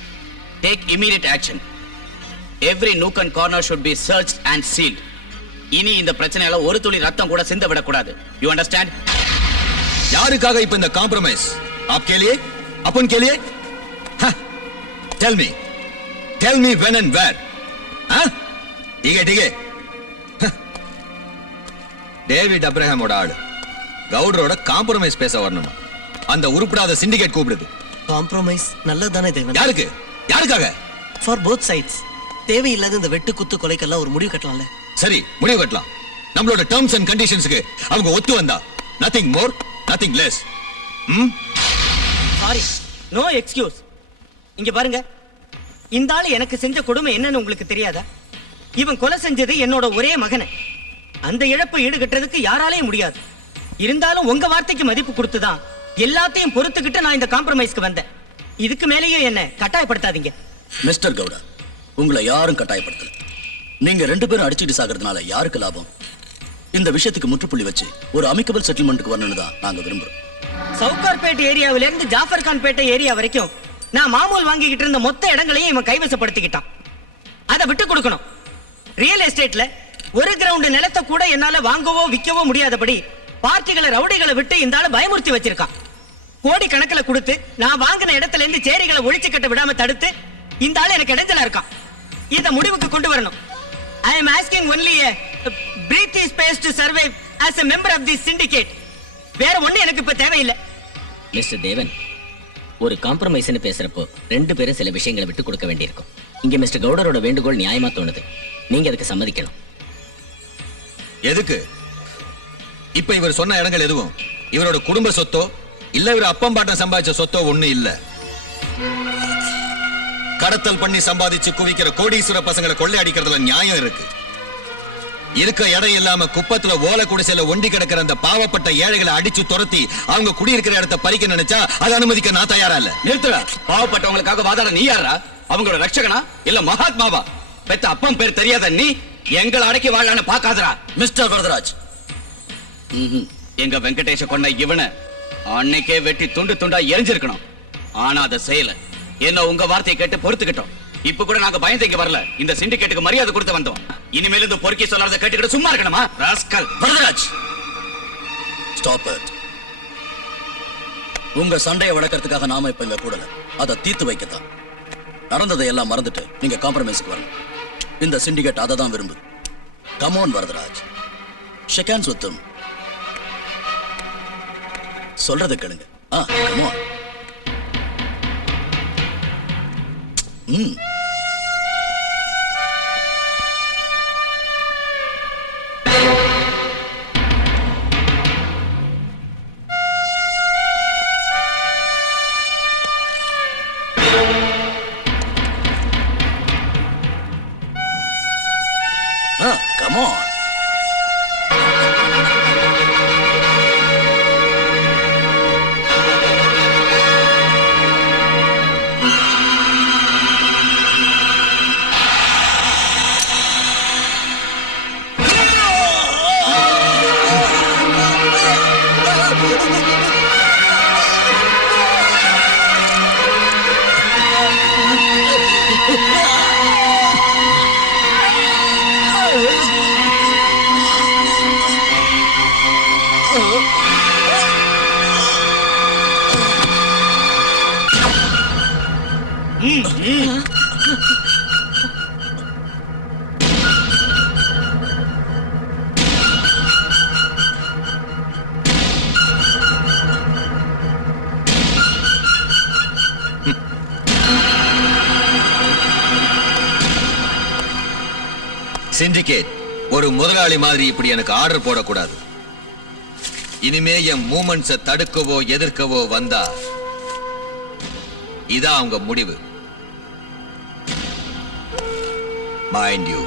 take immediate action. every nook and corner should be searched and sealed. இனி இந்த பிரச்சனையில ஒரு துளி ரத்தம் கூட சிந்த விடக்கூடாது. you understand? யாருக்காக இப்ப இந்த காம்ப்ரமைஸ்? आपके लिए, अपन के लिए? tell me when and where. ठीक है. டேவிட் அப்ரஹாமோட ஆடு கவுடரோட காம்ப்ரமைஸ் பேச வரணுமா? அந்த உருப்படாத சிண்டிகேட் கூப்பிடுது. காம்ப்ரமைஸ் நல்லதானே தேவன்? யாருக்கு? யாருக்காக? For both sides. தேவையில்லாத இந்த வெட்டு குத்து கொலைக்கெல்லாம் ஒரு முடிவு கட்டலாம்ல. சரி, முடிவு கட்டலாம். நம்மளோட டர்ம்ஸ் அண்ட் கண்டிஷன்ஸ்க்கு அவங்க ஒத்து வந்தா nothing more, nothing less. Sorry, no excuse. இங்க பாருங்க, இந்த ஆளு எனக்கு செஞ்ச கொடுமை என்னன்னு உங்களுக்கு தெரியாதா? இவன் கொலை செஞ்சது என்னோட ஒரே மகனை. அந்த இழப்பை ஈடுகட்டுறதுக்கு யாராலையும் முடியாது. இருந்தாலும் உங்க வார்த்தைக்கு மதிப்பு கொடுத்துதான் எல்லாத்தையும் பொறுத்துக்கிட்டு நான் இந்த காம்ப்ரமைஸ்க்கு வந்தேன். இதுக்கு மேலேயும் என்ன கட்டாயப்படுத்தாதீங்க. மிஸ்டர் கவுடா, உங்களை யாரும் கட்டாயப்படுத்தல. நீங்க 2 பேரும் அடிச்சுட்டு சாகிறதுனால யாருக்கு லாபம்? இந்த விஷயத்துக்கு முற்றுப்புள்ளி வச்சு ஒரு அமிக்கபிள் செட்டில்மெண்ட்டுக்கு வரணும்னு தான் நாங்க விரும்புறோம். சவுகார்பேட் ஏரியாவில இருந்து ஜாஃபர் கான் பேட்டை ஏரியா வரைக்கும் நான் மாமூல் வாங்கிக்கிட்டு இருந்த மொத்த இடங்களையும் இவன் கைவசப்படுத்திக்கிட்டான். அதை விட்டு கொடுக்கணும். ரியல் எஸ்டேட்ல ஒரு கிரவுண்ட் நிலத்தை கூட என்னால வாங்கவோ விற்கவோ முடியாதபடி பார்ட்டிகளை ரவுடிகளை விட்டு இந்த ஆளு பயமுறுத்தி வச்சிருக்கான். கோடி கணக்கில் கொடுத்து நான் வாங்கின இடத்துல இருந்து சேரிகளை ஒழிச்சு கட்ட விடாம தடுத்து இந்த ஆளு எனக்கு இடைஞ்சலா இருக்கான். இத முடிவுக்கு கொண்டு வரணும். I am asking only a brief space to survive as a member of this syndicate. வேற ஒண்ணு எனக்கு இப்ப தேவையில்லை. மிஸ்டர் தேவன், ஒரு காம்ப்ரமைஸ்னு பேசுறப்போ 2 பேரும் சில விஷயங்களை விட்டு கொடுக்க வேண்டியிருக்கும். இங்க மிஸ்டர் கவுடரோட வேண்டுகோள் நியாயமா தோணுது. நீங்க அதுக்கு சம்மதிக்கணும். எதுக்கு? இப்ப இவர் சொன்ன இடங்கள் எதுவும் இவரோட குடும்ப சொத்தோ இல்ல இவர் அப்பம் பாட்டம் சம்பாதிச்ச சொத்தோ ஒண்ணு இல்ல. கடத்தல் பண்ணி சம்பாதிச்சு குவிக்கிற கோடீஸ்வர பசங்களை கொள்ளை அடிக்கிறதுல நியாயம் இருக்கு. இருக்க இடம் இல்லாம குப்பத்துல ஓலை குடிசையில ஒண்டி கிடக்கிற அந்த பாவப்பட்ட ஏழைகளை அடிச்சு துரத்தி அவங்க குடியிருக்கிற இடத்தை பறிக்க நினைச்சா அதை அனுமதிக்க நான் தயாரா இல்ல. நிறுத்துற. பாவப்பட்டவங்களுக்காக வாதாட நீ யாரா? அவங்களோட ரட்சகனா இல்ல மகாத்மாவா? பெத்த அப்பம் பேர் தெரியாத நீ எங்களை அடக்கி வாழான்னு பாக்காதரா? மிஸ்டர் வரதராஜ், எங்க வெங்கடேஷ கொண்ட இவனை அன்னைக்கே வெட்டி துண்டு துண்டா எரிஞ்சிருக்கணும். ஆனா அதை செய்யல. என்ன உங்க வார்த்தையை கேட்டு பொறுத்துக்கிட்டோம். இப்ப கூட நாங்க பயந்து இங்க வரல. இந்த சிண்டிகேட்டுக்கு மரியாதை கொடுத்து வந்தோம். இனிமேல் இந்த பொறுக்கி சொல்லாத கேட்டுக்கிட்டு சும்மா இருக்கணுமா? ராஸ்கல். Varadaraj, stop it. உங்க சண்டையை வளர்க்கறதுக்காக நாம இப்ப இங்க கூடல. அதை தீர்த்து வைக்கத்தான். நடந்ததை எல்லாம் மறந்துட்டு நீங்க காம்ப்ரமைஸ்க்கு வரணும். இந்த சிண்டிகேட் அதை தான் விரும்புது. Come on Varadaraj, shake hands with him. சொல்றதை கேளுங்க. Come on. Come on. Syndicate ஒரு முதலாளி மாதிரி இப்படி எனக்கு ஆர்டர் போடக்கூடாது. இனிமே என் மூமெண்ட்ஸை தடுக்கவோ எதிர்க்கவோ வந்தா இதான் அவங்க முடிவு. Mind you.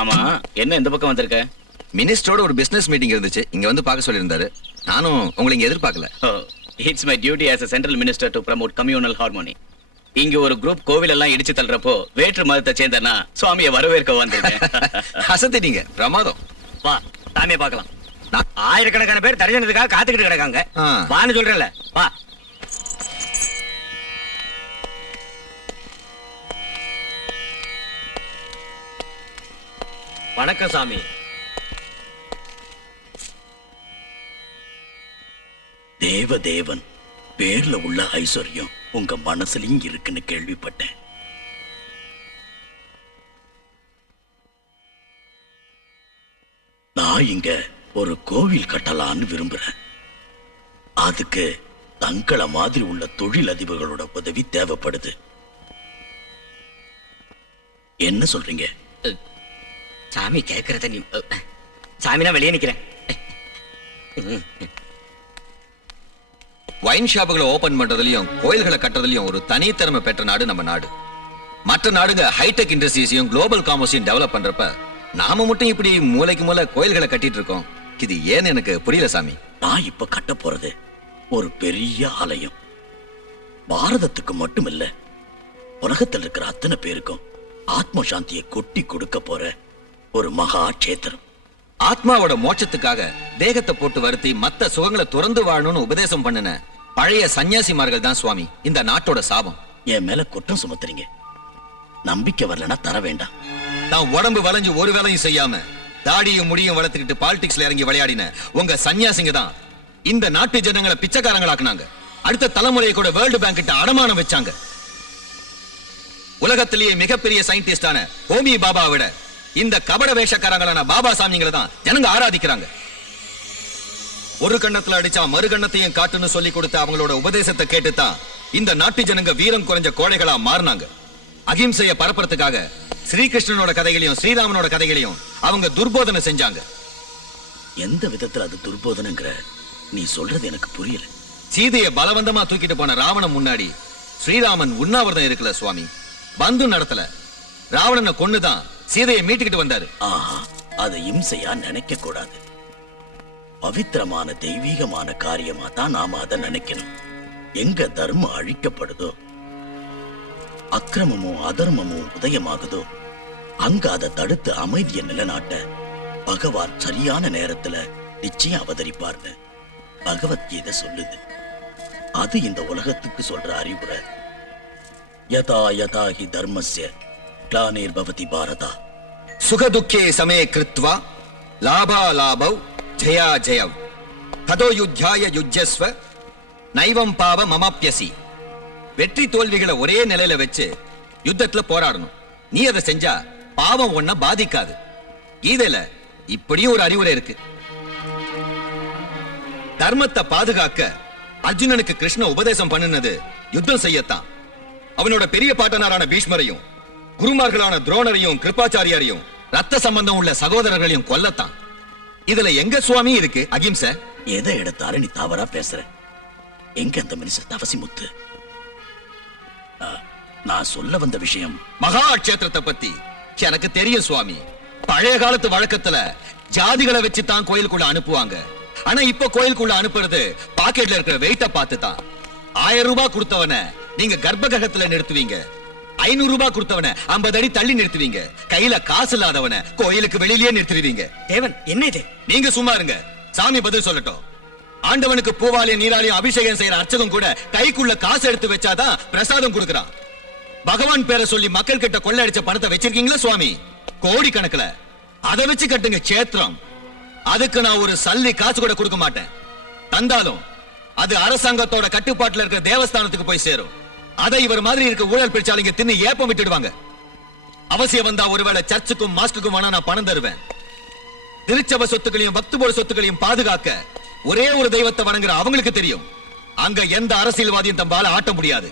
ஆமா, என்ன இந்த பக்கம் வந்திருக்க? மினிஸ்டரோட ஒரு பிசினஸ் மீட்டிங் இருந்துச்சு, இங்க வந்து பார்க்க சொல்லியிருந்தாரு. நானும் உங்களை இங்க எதிர்பார்க்கல. It's my duty as a central minister to promote communal harmony. இங்க ஒரு குரூப் கோவில் எல்லாம் இடிச்சு தள்ளுறப்போ வேற்று மதத்தை சேர்ந்தனா சுவாமியை வரவேற்க வந்திருக்கேன். அசத்திட்டீங்க, பிரமாதம். வா, சாமியை பார்க்கலாம். ஆயிரக்கணக்கான பேர் தரிசனத்துக்காக காத்துக்கிட்டு கிடக்காங்க. வான்னு சொல்றேன்ல, வா. வணக்கம் சாமி. தேவதேவன் பேர்ல உள்ள ஐஸ்வர்யம் உங்க மனசுலயும் இருக்குன்னு கேள்விப்பட்டேன். நான் இங்க ஒரு கோவில் கட்டலான்னு விரும்புறேன். அதுக்கு தங்கள மாதிரி உள்ள தொழிலதிபர்களோட உதவி தேவைப்படுது. என்ன சொல்றீங்க? சாமி கேக்குறத நீ சாமி, நான் வெளியே நிக்கிறேன். வைன் ஷாப்புகளை ஓபன் பண்றதுலயும் கோயில்களை கட்டுறதுலயும் ஒரு தனித்திறமை பெற்ற நாடு நம்ம நாடு. மற்ற நாடுங்க ஹைடெக் இண்டஸ்ட்ரீஸையும் குளோபல் காமர்ஸையும் டெவலப் பண்றப்ப நாம மட்டும் இப்படி மூளைக்கு மூளை கோயில்களை கட்டிட்டு இருக்கோம். இது ஏன்னு எனக்கு புரியல சாமி. நான் இப்ப கட்ட போறது ஒரு பெரிய ஆலயம். பாரதத்துக்கு மட்டும் இல்ல, உலகத்தில் இருக்கிற அத்தனை பேருக்கும் ஆத்ம சாந்தியை கொட்டி கொடுக்க போற ஒரு மகா கஷேத்திரம். ஆத்மாவோட மோட்சத்துக்காக தேகத்தை போட்டு வருத்தி மத்த சுகங்களை துறந்து வாழணும்னு உபதேசம் பண்ணின பழைய சன்னியாசிமார்கள் தான் சுவாமி இந்த நாட்டோட சாபம். என் மேல குற்றம் சுமத்துறீங்க. நம்பிக்கை வரலன்னா தர வேண்டாம். நான் உடம்பு வளைஞ்சு ஒரு வேலையும் செய்யாம தாடியும் முடியும் வளர்த்துக்கிட்டு பாலிடிக்ஸ்ல இறங்கி விளையாடின உங்க சன்னியாசிங்க தான் இந்த நாட்டு ஜனங்களை பிச்சைக்காரங்களாக்குனாங்க. அடுத்த தலைமுறையை கூட வேர்ல்டு பேங்க் கிட்ட அடமானம் வச்சாங்க. உலகத்திலேயே மிகப்பெரிய சயின்டிஸ்டான ஹோமி பாபா விட இந்த கபட வேஷக்காரங்களான பாபா சாமிங்களை தான் ஜனங்க ஆராதிக்கிறாங்க. ஒரு கண்ணத்துல அடிச்சா மறு கண்ணத்தையும் காட்டுன்னு சொல்லி கொடுத்த அவங்களோட உபதேசத்தை கேட்டுத்தான் இந்த நாட்டு ஜனங்க வீரம் குறைஞ்ச கோழைகளா மாறினாங்க. அகிம்சைய பரப்புறதுக்காக ஸ்ரீகிருஷ்ணனோட கதைகளையும் ஸ்ரீராமனோட கதைகளையும் அவங்க துர்போதனை செஞ்சாங்க. எந்த விதத்துல அது துர்போதனைங்கிற நீ சொல்றது எனக்கு புரியல. சீதையை பலவந்தமா தூக்கிட்டு போன ராவணன் முன்னாடி ஸ்ரீராமன் உண்ணாவிரதம் இருக்கல சுவாமி. பந்து நடத்தல, ராவணனை கொன்னுதான் சீதையை மீட்டுக்கிட்டு வந்தாரு. ஆஹா, அதை இம்சையா நினைக்க கூடாது. பவித்திரமான தெய்வீகமான காரியமா தான் நாம அதை நினைக்கணும். எங்க தர்மம் அழிக்கப்படுதோ, அக்கிரமமும் அதர்மமும் உதயமாகுதோ, அங்க அதை தடுத்து அமைதியை நிலைநாட்ட பகவான் சரியான நேரத்துல நிச்சயம் அவதரிப்பார்னு பகவத்கீதை சொல்லுது. அது இந்த உலகத்துக்கு சொல்ற அறிவுரை. யதா யதா ஹி தர்மஸ்ய கிளானிர் பவதி பாரதா. சுகதுக்கே சமே கிருத்வா லாபா லாபவ் ஜயா ஜயவ் ததோ யுத்யாய யுஜ்யஸ்வ நைவம் பாவ மமாப்யசி. வெற்றி தோல்விகளை ஒரே நிலையில வச்சு யுத்தத்துல போராடணும். நீ அதை செஞ்சா பாவம் ஒன்ன பாதிக்காது. கீதையில இப்படியும் ஒரு அறிவுரை இருக்கு. தர்மத்தை பாதுகாக்க அர்ஜுனனுக்கு கிருஷ்ண உபதேசம் பண்ணினது யுத்தம் செய்யத்தான். அவனோட பெரிய பாட்டனாரான பீஷ்மரையும் குருமார்களான துரோணரையும் கிருபாச்சாரியாரையும் ரத்த சம்பந்தம் உள்ள சகோதரர்களையும் கொல்லத்தான். இதுல எங்க சுவாமி இருக்கு அகிம்சை? எதை எடுத்தாலும் நீ தவறா பேசுற. எங்க அந்த மினிஸ்டர் தவசி முத்து? நான் சொல்ல வந்த விஷயம் மகா கஷேத்திரத்தை பத்தி எனக்கு தெரியும் சுவாமி. பழைய காலத்து வழக்கத்துல ஜாதிகளை வச்சு தான் கோயிலுக்குள்ள அனுப்புவாங்க. ஆனா இப்ப கோயிலுக்குள்ள அனுப்புறது பாக்கெட்ல இருக்கிற வெயிட்ட பார்த்து தான். 1000 ரூபாய் கொடுத்தவன நீங்க கர்ப்பகிரகத்துல நிறுத்துவீங்க. 500 ரூபாய் கொடுத்தவன 50 அடி தள்ளி நிறுத்துவீங்க. கையில காசு இல்லாதவன கோயிலுக்கு வெளியிலேயே நிறுத்துவீங்க. தேவன் என்ன இது? நீங்க சும்மா இருங்க, சாமி பதில் சொல்லட்டும். ஆண்டவனுக்கு பூவாலையும் நீராலையும் அபிஷேகம் செய்யற அர்ச்சகம் கூட கைக்குள்ள காசு எடுத்து வச்சாதான் பிரசாதம் கொடுக்கறான். பகவான் பேரை சொல்லி மக்கள் கிட்ட கொள்ளடிச்ச பணத்தை வச்சிருக்கீங்களா சுவாமி? கோடி கணக்குல. அதை வச்சு கட்டுங்க சேத்திரம். அதுக்கு நான் ஒரு சல்லி காசு கூட கொடுக்க மாட்டேன். தந்தாலும் அது அரசாங்கத்தோட கட்டுப்பாட்டுல இருக்கிற தேவஸ்தானத்துக்கு போய் சேரும். அதை இவர் மாதிரி இருக்க ஊழல் பிரிச்சாலிங்க தின்னு ஏப்பம் விட்டுடுவாங்க. அவசியம் வந்தா ஒருவேளை சர்ச்சுக்கும் மாஸ்குக்கும் வேணா நான் பணம் தருவேன். திருச்சபை சொத்துக்களையும் பக்துபோட சொத்துக்களையும் பாதுகாக்க ஒரே ஒரு தெய்வத்தை வணங்குற அவங்களுக்கு தெரியும், அங்க எந்த அரசியல்வாதியும் தம்பால ஆட்ட முடியாது.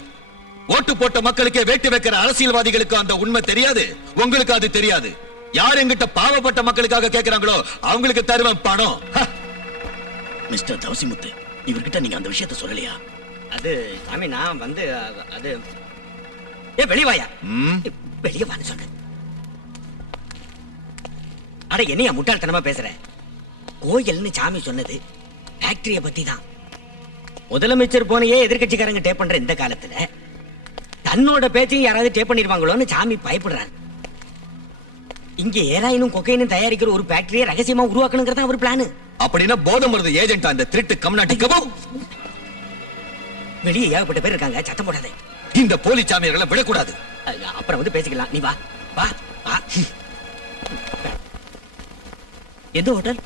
ஓட்டு போட்ட மக்களுக்கே வேட்டு வைக்கிற அரசியல்வாதிகளுக்கு அந்த உண்மை தெரியாது. உங்களுக்கு அது தெரியாது. யார் எங்கிட்ட பாவப்பட்ட மக்களுக்காக கேட்கிறாங்களோ அவங்களுக்கு தருவேன் பணம். மிஸ்டர் தவசிமுத்து, இவர்கிட்ட நீங்க அந்த விஷயத்தை சொல்லலையா? அது சாமி நான் வந்து அது வெளிவாயா வெளியே வான்னு சொன்ன. அட என்னையா முட்டாள்தனமா பேசுற? கோயில்னு சாமி சொன்னது ஃபேக்டரிய பத்தி தான். முதலமைச்சர் போனையே எதிர்கட்சிக்காரங்க டேப் பண்ற இந்த காலத்துல தன்னோட பேச்சையும் யாராவது டேப் பண்ணிருவாங்களோன்னு சாமி பயப்படுறாரு. இங்க ஏராயினும் கொக்கைனும் தயாரிக்கிற ஒரு ஃபேக்டரியை ரகசியமா உருவாக்கணுங்கிறதா ஒரு பிளான். அப்படின்னா போதை மருந்து ஏஜென்ட் அந்த திருட்டு கம்நாட்டி கபம். வெளியே ஏகப்பட்ட பேர் இருக்காங்க, சத்தம் போடாதே. இந்த போலி சாமியார்களை விடக்கூடாது. அப்புறம் வந்து பேசிக்கலாம். நீ வா வா வா. எந்த ஹோட்டல்?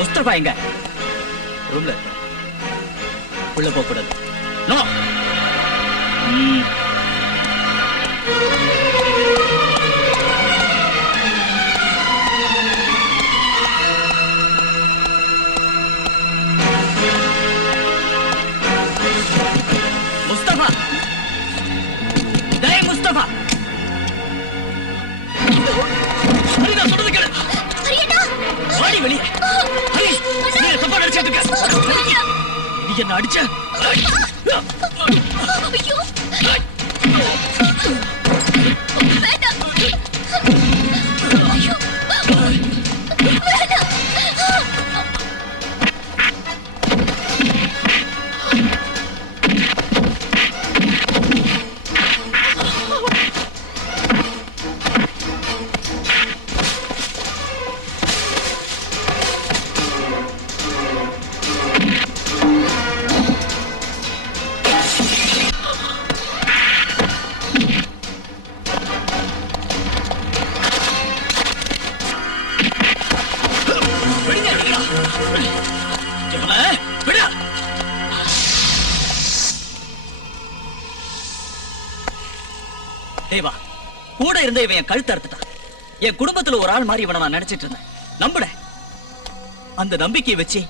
முஸ்தபா எங்க? ரூம்ல உள்ள போக கூடாது. நோ. முஸ்தபா, டேய் முஸ்தபா. ஹரி, நான் சொல்றது கேளு. வாடி வெளியே. ஹரி, நீ தப்பா நினைச்சிட்டு இருக்க. நீ என்ன அடிச்ச? தேவா, கூட இருந்த இவன் என் கழுத்து அறுத்துட்டான். என் குடும்பத்துல ஒரு ஆள் மாதிரி இவனை நான் நினைச்சிட்டு இருந்தேன். நம்புட. அந்த நம்பிக்கையை வச்சு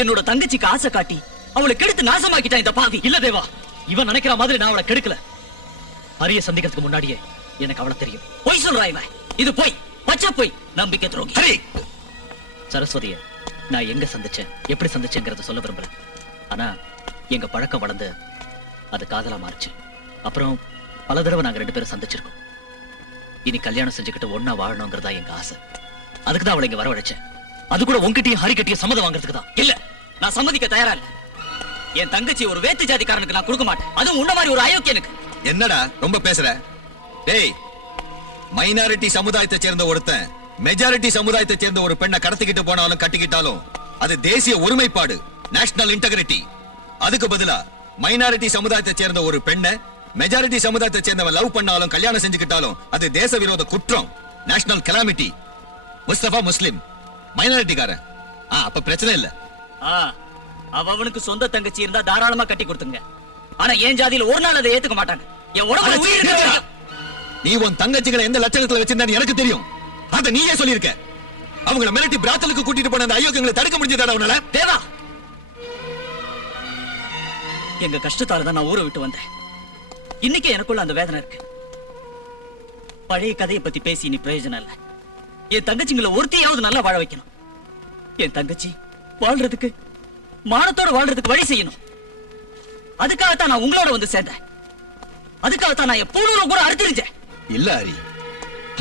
என்னோட தங்கச்சிக்கு ஆசை காட்டி அவளை கெடுத்து நாசமாக்கிட்டான் இந்த பாவி. இல்ல தேவா, இவன் நினைக்கிற மாதிரி நான் அவளை கெடுக்கல. அரிய சந்திக்கிறதுக்கு முன்னாடியே எனக்கு அவளை தெரியும். பொய் சொல்றா இவன். இது பொய், பச்சை பொய், நம்பிக்கை துரோகி. சரஸ்வதிய நான் எங்க சந்திச்சேன், எப்படி சந்திச்சேங்கிறத சொல்ல விரும்புறேன். ஆனா எங்க பழக்கம் வளர்ந்து அது காதலா மாறுச்சு. அப்புறம் பல தடவை நாங்க 2 பேரும் சந்திச்சிருக்கோம். இனி கல்யாணம் செஞ்சுக்கிட்டு ஒன்னா வாழணுங்கிறதா எங்க ஆசை. அதுக்கு தான் அவளை இங்க வரவழைச்சேன். அது கூட உன்கிட்டயும் ஹரிக்கிட்டயும் சம்மதம் வாங்குறதுக்கு தான். இல்ல, நான் சம்மதிக்க தயாரா இல்ல. என் தங்கச்சி ஒரு வேத்து ஜாதிக்காரனுக்கு நான் கொடுக்க மாட்டேன். அதுவும் உன்ன மாதிரி ஒரு அயோக்கியனுக்கு. என்னடா ரொம்ப பேசுற? டேய், மைனாரிட்டி சமுதாயத்தை சேர்ந்த ஒருத்தன் மெஜாரிட்டி சமுதாயத்தை சேர்ந்த ஒரு பெண்ணை கடத்திக்கிட்டு போனாலும் கட்டிக்கிட்டாலும் அது தேசிய ஒருமைப்பாடு, நேஷனல் இன்டெகிரிட்டி. அதுக்கு பதிலா மைனாரிட்டி சமுதாயத்தை சேர்ந்த ஒரு பெண்ணை மெஜாரிட்டி சமுதாயத்தை சேர்ந்தவன் லவ் பண்ணாலும் கல்யாணம் செஞ்சுக்கிட்டாலும் அது தேச விரோத குற்றம், நேஷனல் கலாமிட்டி. முஸ்தபா முஸ்லிம், மைனாரிட்டிக்காரன். அப்ப பிரச்சனை இல்ல. அவனுக்கு சொந்த தங்கச்சி இருந்தா தாராளமா கட்டி கொடுத்துங்க. ஆனா என் ஜாதியில ஒரு நாள் அதை ஏத்துக்க மாட்டாங்க. என் உடம்புல உயிர் இருக்கு. நீ உன் தங்கச்சிகளை எந்த லட்சணத்துல வச்சிருந்தா எனக்கு தெரியும். அத நீயே சொல்லியிருக்க. அவங்கள மிரட்டி பிராத்தலுக்கு கூட்டிட்டு போன அந்த அயோக்கியங்களை தடுக்க முடிஞ்சதா உன்னால? தேவா, எங்க கஷ்டத்தால தான் நான் ஊரை விட்டு வந்தேன். இன்னைக்கு எனக்குள்ள அந்த வேதனை இருக்கு. பழைய கதையை பத்தி பேசி நீ பிரயோஜனம் இல்ல. என் தங்கச்சிங்களை ஒருத்தையாவது நல்லா வாழ வைக்கணும். என் தங்கச்சி வாழ்றதுக்கு, மானத்தோட வாழ்றதுக்கு வழி செய்யணும். அதுக்காகத்தான் நான் உங்களோட வந்து சேர்ந்தேன். அதுக்காகத்தான் நான் என் பூணூரை கூட அறுத்தறிஞ்சேன். இல்ல ஹரி,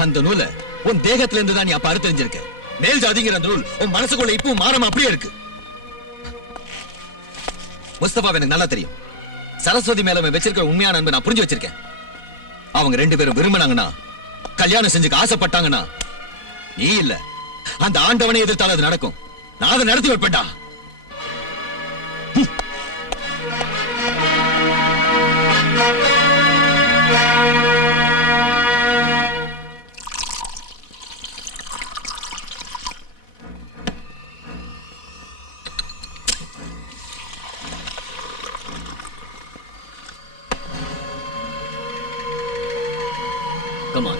அந்த நூலை உன் தேகத்துல இருந்து தான் நீ அப்ப அறுத்தறிஞ்சிருக்க. மேல் ஜாதிங்கிற அந்த நூல் உன் மனசுக்குள்ள இப்பவும் மாறாம அப்படியே இருக்கு. முஸ்தபா எனக்கு நல்லா தெரியும். சரஸ்வதி மேல வச்சிருக்கிற உண்மையான அன்பை நான் புரிஞ்சு வச்சிருக்கேன். அவங்க 2 பேரும் விரும்பினாங்கன்னா, கல்யாணம் செஞ்சுக்க ஆசைப்பட்டாங்கன்னா, நீ இல்ல அந்த ஆண்டவனை எதிர்த்தால் அது நடக்கும். நான் அதை நடத்தி வைப்பேன்டா. Come on,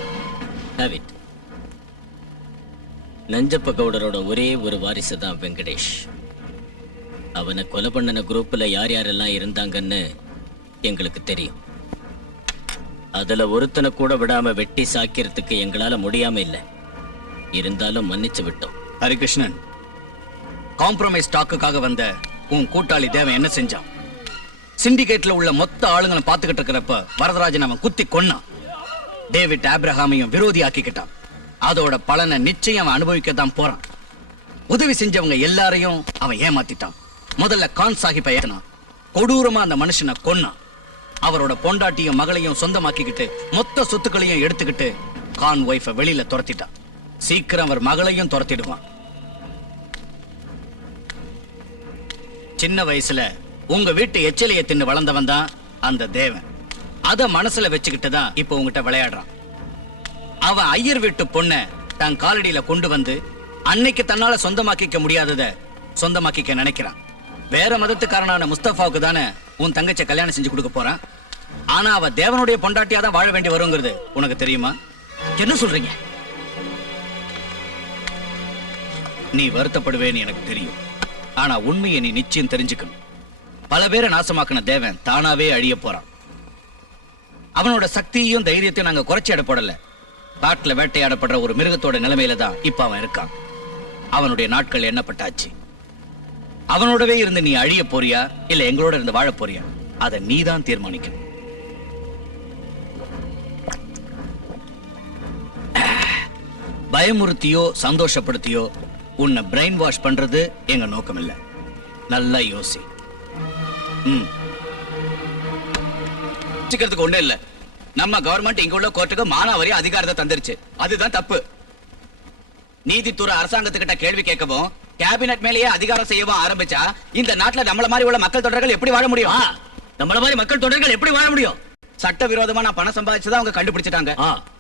have it. Nanjappa கவுடரோட ஒரே ஒரு வாரிசு தான் வெங்கடேஷ். அவனை கொலை பண்ணன குரூப்ல யார் யாரெல்லாம் இருந்தாங்கன்னு எங்களுக்கு தெரியும். அதுல ஒருத்தனை கூட விடாம வெட்டி சாக்கிறதுக்கு எங்களால முடியாம இல்ல. இருந்தாலும் மன்னிச்சு விட்டோம். ஹரிகிருஷ்ணன், காம்ப்ரமைஸ் டாக்குக்காக வந்த உன் கூட்டாளி தேவன் என்ன செஞ்சான்? சிண்டிகேட்ல உள்ள மொத்த ஆளுங்களை பாத்துக்கிட்டு இருக்கிறப்ப வரதராஜன் அவன் குத்தி கொன்னான். டேவிட் ஆப்ரஹாமையும் விரோதி ஆக்கிக்கிட்டான். அதோட பலனை நிச்சயம் அவன் அனுபவிக்கத்தான் போறான். உதவி செஞ்சவங்க எல்லாரையும் அவன் ஏமாத்திட்டான். முதல்ல கான் சாஹிப்பை ஏத்தினான். கொடூரமா அந்த மனுஷனை கொன்னான். அவரோட பொண்டாட்டியும் மகளையும் சொந்தமாக்கிக்கிட்டு மொத்த சொத்துக்களையும் எடுத்துக்கிட்டு கான் ஒய்ஃபை வெளியில துரத்திட்டான். சீக்கிரம் அவர் மகளையும் துரத்திடுவான். சின்ன வயசுல உங்க வீட்டு எச்சிலையை தின்னு வளர்ந்தவன் தான் அந்த தேவன். அத மனசுல வச்சுக்கிட்டு தான் இப்ப உங்ககிட்ட விளையாடுறான். அவன் ஐயர் வீட்டு பொண்ணை தன் காலடியில கொண்டு வந்து அன்னைக்கு தன்னால சொந்தமாக்கிக்க முடியாதத சொந்தமாக்கிக்க நினைக்கிறான். வேற மதத்துக்காரனான முஸ்தபாவுக்கு தானே உன் தங்கச்ச கல்யாணம் செஞ்சு கொடுக்க போறான். ஆனா அவ தேவனுடைய பொண்டாட்டியா தான் வாழ வேண்டி வருங்கிறது உனக்கு தெரியுமா? என்ன சொல்றீங்க? நீ வருத்தப்படுவேன்னு எனக்கு தெரியும். ஆனா உண்மையை நீ நிச்சயம் தெரிஞ்சுக்கணும். பல பேரை நாசமாக்கின தேவன் தானாவே அழிய போறான். அவனோட சக்தியையும் தைரியத்தையும் நாங்க குறைச்சி எடை போடல. காட்டுல வேட்டையாடப்படுற ஒரு மிருகத்தோட நிலைமையில தான் இப்ப அவன் இருக்கான். அவனுடைய நாட்கள் எண்ணப்பட்டாச்சு. அவனோடவே இருந்து நீ அழிய போறியா இல்ல எங்களோட இருந்து வாழ போறியா அதை நீ தான் தீர்மானிக்கணும். பயமுறுத்தியோ சந்தோஷப்படுத்தியோ உன்னை பிரெயின் வாஷ் பண்றது எங்க நோக்கம் இல்ல. நல்லா யோசி. ஒண்ணு இல்ல, நம்ம கவர்மெண்ட் இங்க உள்ள கோர்ட்டுக்கு மானாவாரி அதிகாரத்தை தந்துருச்சு. அதுதான் தப்பு. நீதித்துறை அரசாங்கத்துக்கிட்ட கேள்வி கேட்கவும் கேபினட் மேலேயே அதிகாரம் செய்யவும் ஆரம்பிச்சா இந்த நாட்டுல நம்மள மாதிரி உள்ள மக்கள் தொடர்கள் எப்படி வாழ முடியும்? நம்மள மாதிரி மக்கள் தொடர்கள் எப்படி வாழ முடியும்? சட்டவிரோதமா நான் பணம் சம்பாதிச்சதா அவங்க கண்டுபிடிச்சிட்டாங்க.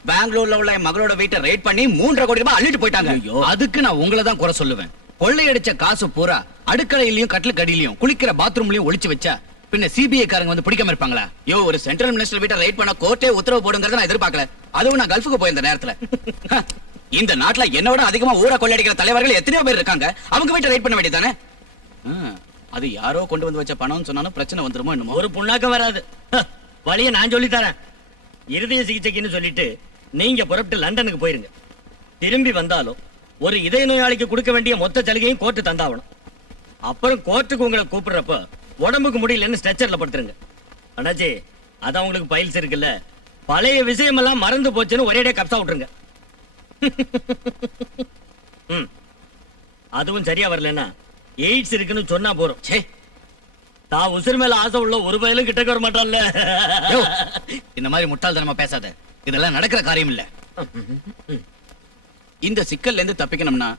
பெங்களூர்ல உள்ள என் மகளோட வீட்டை ரைட் பண்ணி 3.5 கோடி ரூபாய் அள்ளிட்டு போயிட்டாங்க. அதுக்கு நான் உங்களை தான் குறை சொல்லுவேன். கொள்ளையடிச்ச காசு பூரா அடுக்கலையிலயும் கட்டில் கடியிலயும் குளிக்கிற பாத்ரூம்லயும் ஒளிச்சு வச்சா பின்ன சிபிஐ காரங்க வந்து பிடிக்காம இருப்பாங்களா? யோ, ஒரு சென்ட்ரல் மினிஸ்டர் வீட்டை ரைட் பண்ண கோர்ட்டே உத்தரவு போடுங்கறத நான் எதிர்பார்க்கல. அதுவும் நான் கல்ஃபுக்கு போயிருந்த நேரத்துல. இந்த நாட்டுல என்னோட அதிகமா ஊரை கொள்ளையடிக்கிற தலைவர்கள் எத்தனையோ பேர் இருக்காங்க. அவங்க வீட்டை ரைட் பண்ண வேண்டியதானே? அது யாரோ கொண்டு வந்து வச்ச பணம்னு சொன்னாலும் பிரச்சனை வந்துருமோ என்னமோ. ஒரு புண்ணாக்கம் வராது. வழிய நான் சொல்லி தரேன். இருதய சிகிச்சைக்குன்னு சொல்லிட்டு நீங்க புறப்பட்டு லண்டனுக்கு போயிருங்க. திரும்பி வந்தாலும் ஒரு இதய நோயாளிக்கு கொடுக்க வேண்டிய மொத்த சலுகையும் கோர்ட்டு தந்தாவணும். அப்புறம் கோர்ட்டுக்கு உங்களை கூப்பிடுறப்ப உடம்புக்கு முடியலன்னு ஸ்ட்ரெச்சர்ல படுத்துருங்க. அண்ணாச்சி, அதான் உங்களுக்கு பைல்ஸ் இருக்குல்ல, பழைய விஷயமெல்லாம் மறந்து போச்சுன்னு ஒரேடியா கப்சா விட்டுருங்க. அதுவும் சரியா வரலன்னா எய்ட்ஸ் இருக்குன்னு சொன்னா போறோம். தான் உசுர் மேல ஆசை உள்ள ஒரு பயிலும் கிட்ட வர மாட்டான்ல. இந்த மாதிரி முட்டாள்தனமா பேசாத. இதெல்லாம் நடக்கிற காரியம் இல்ல. இந்த சிக்கல்ல இருந்து தப்பிக்கணும்னா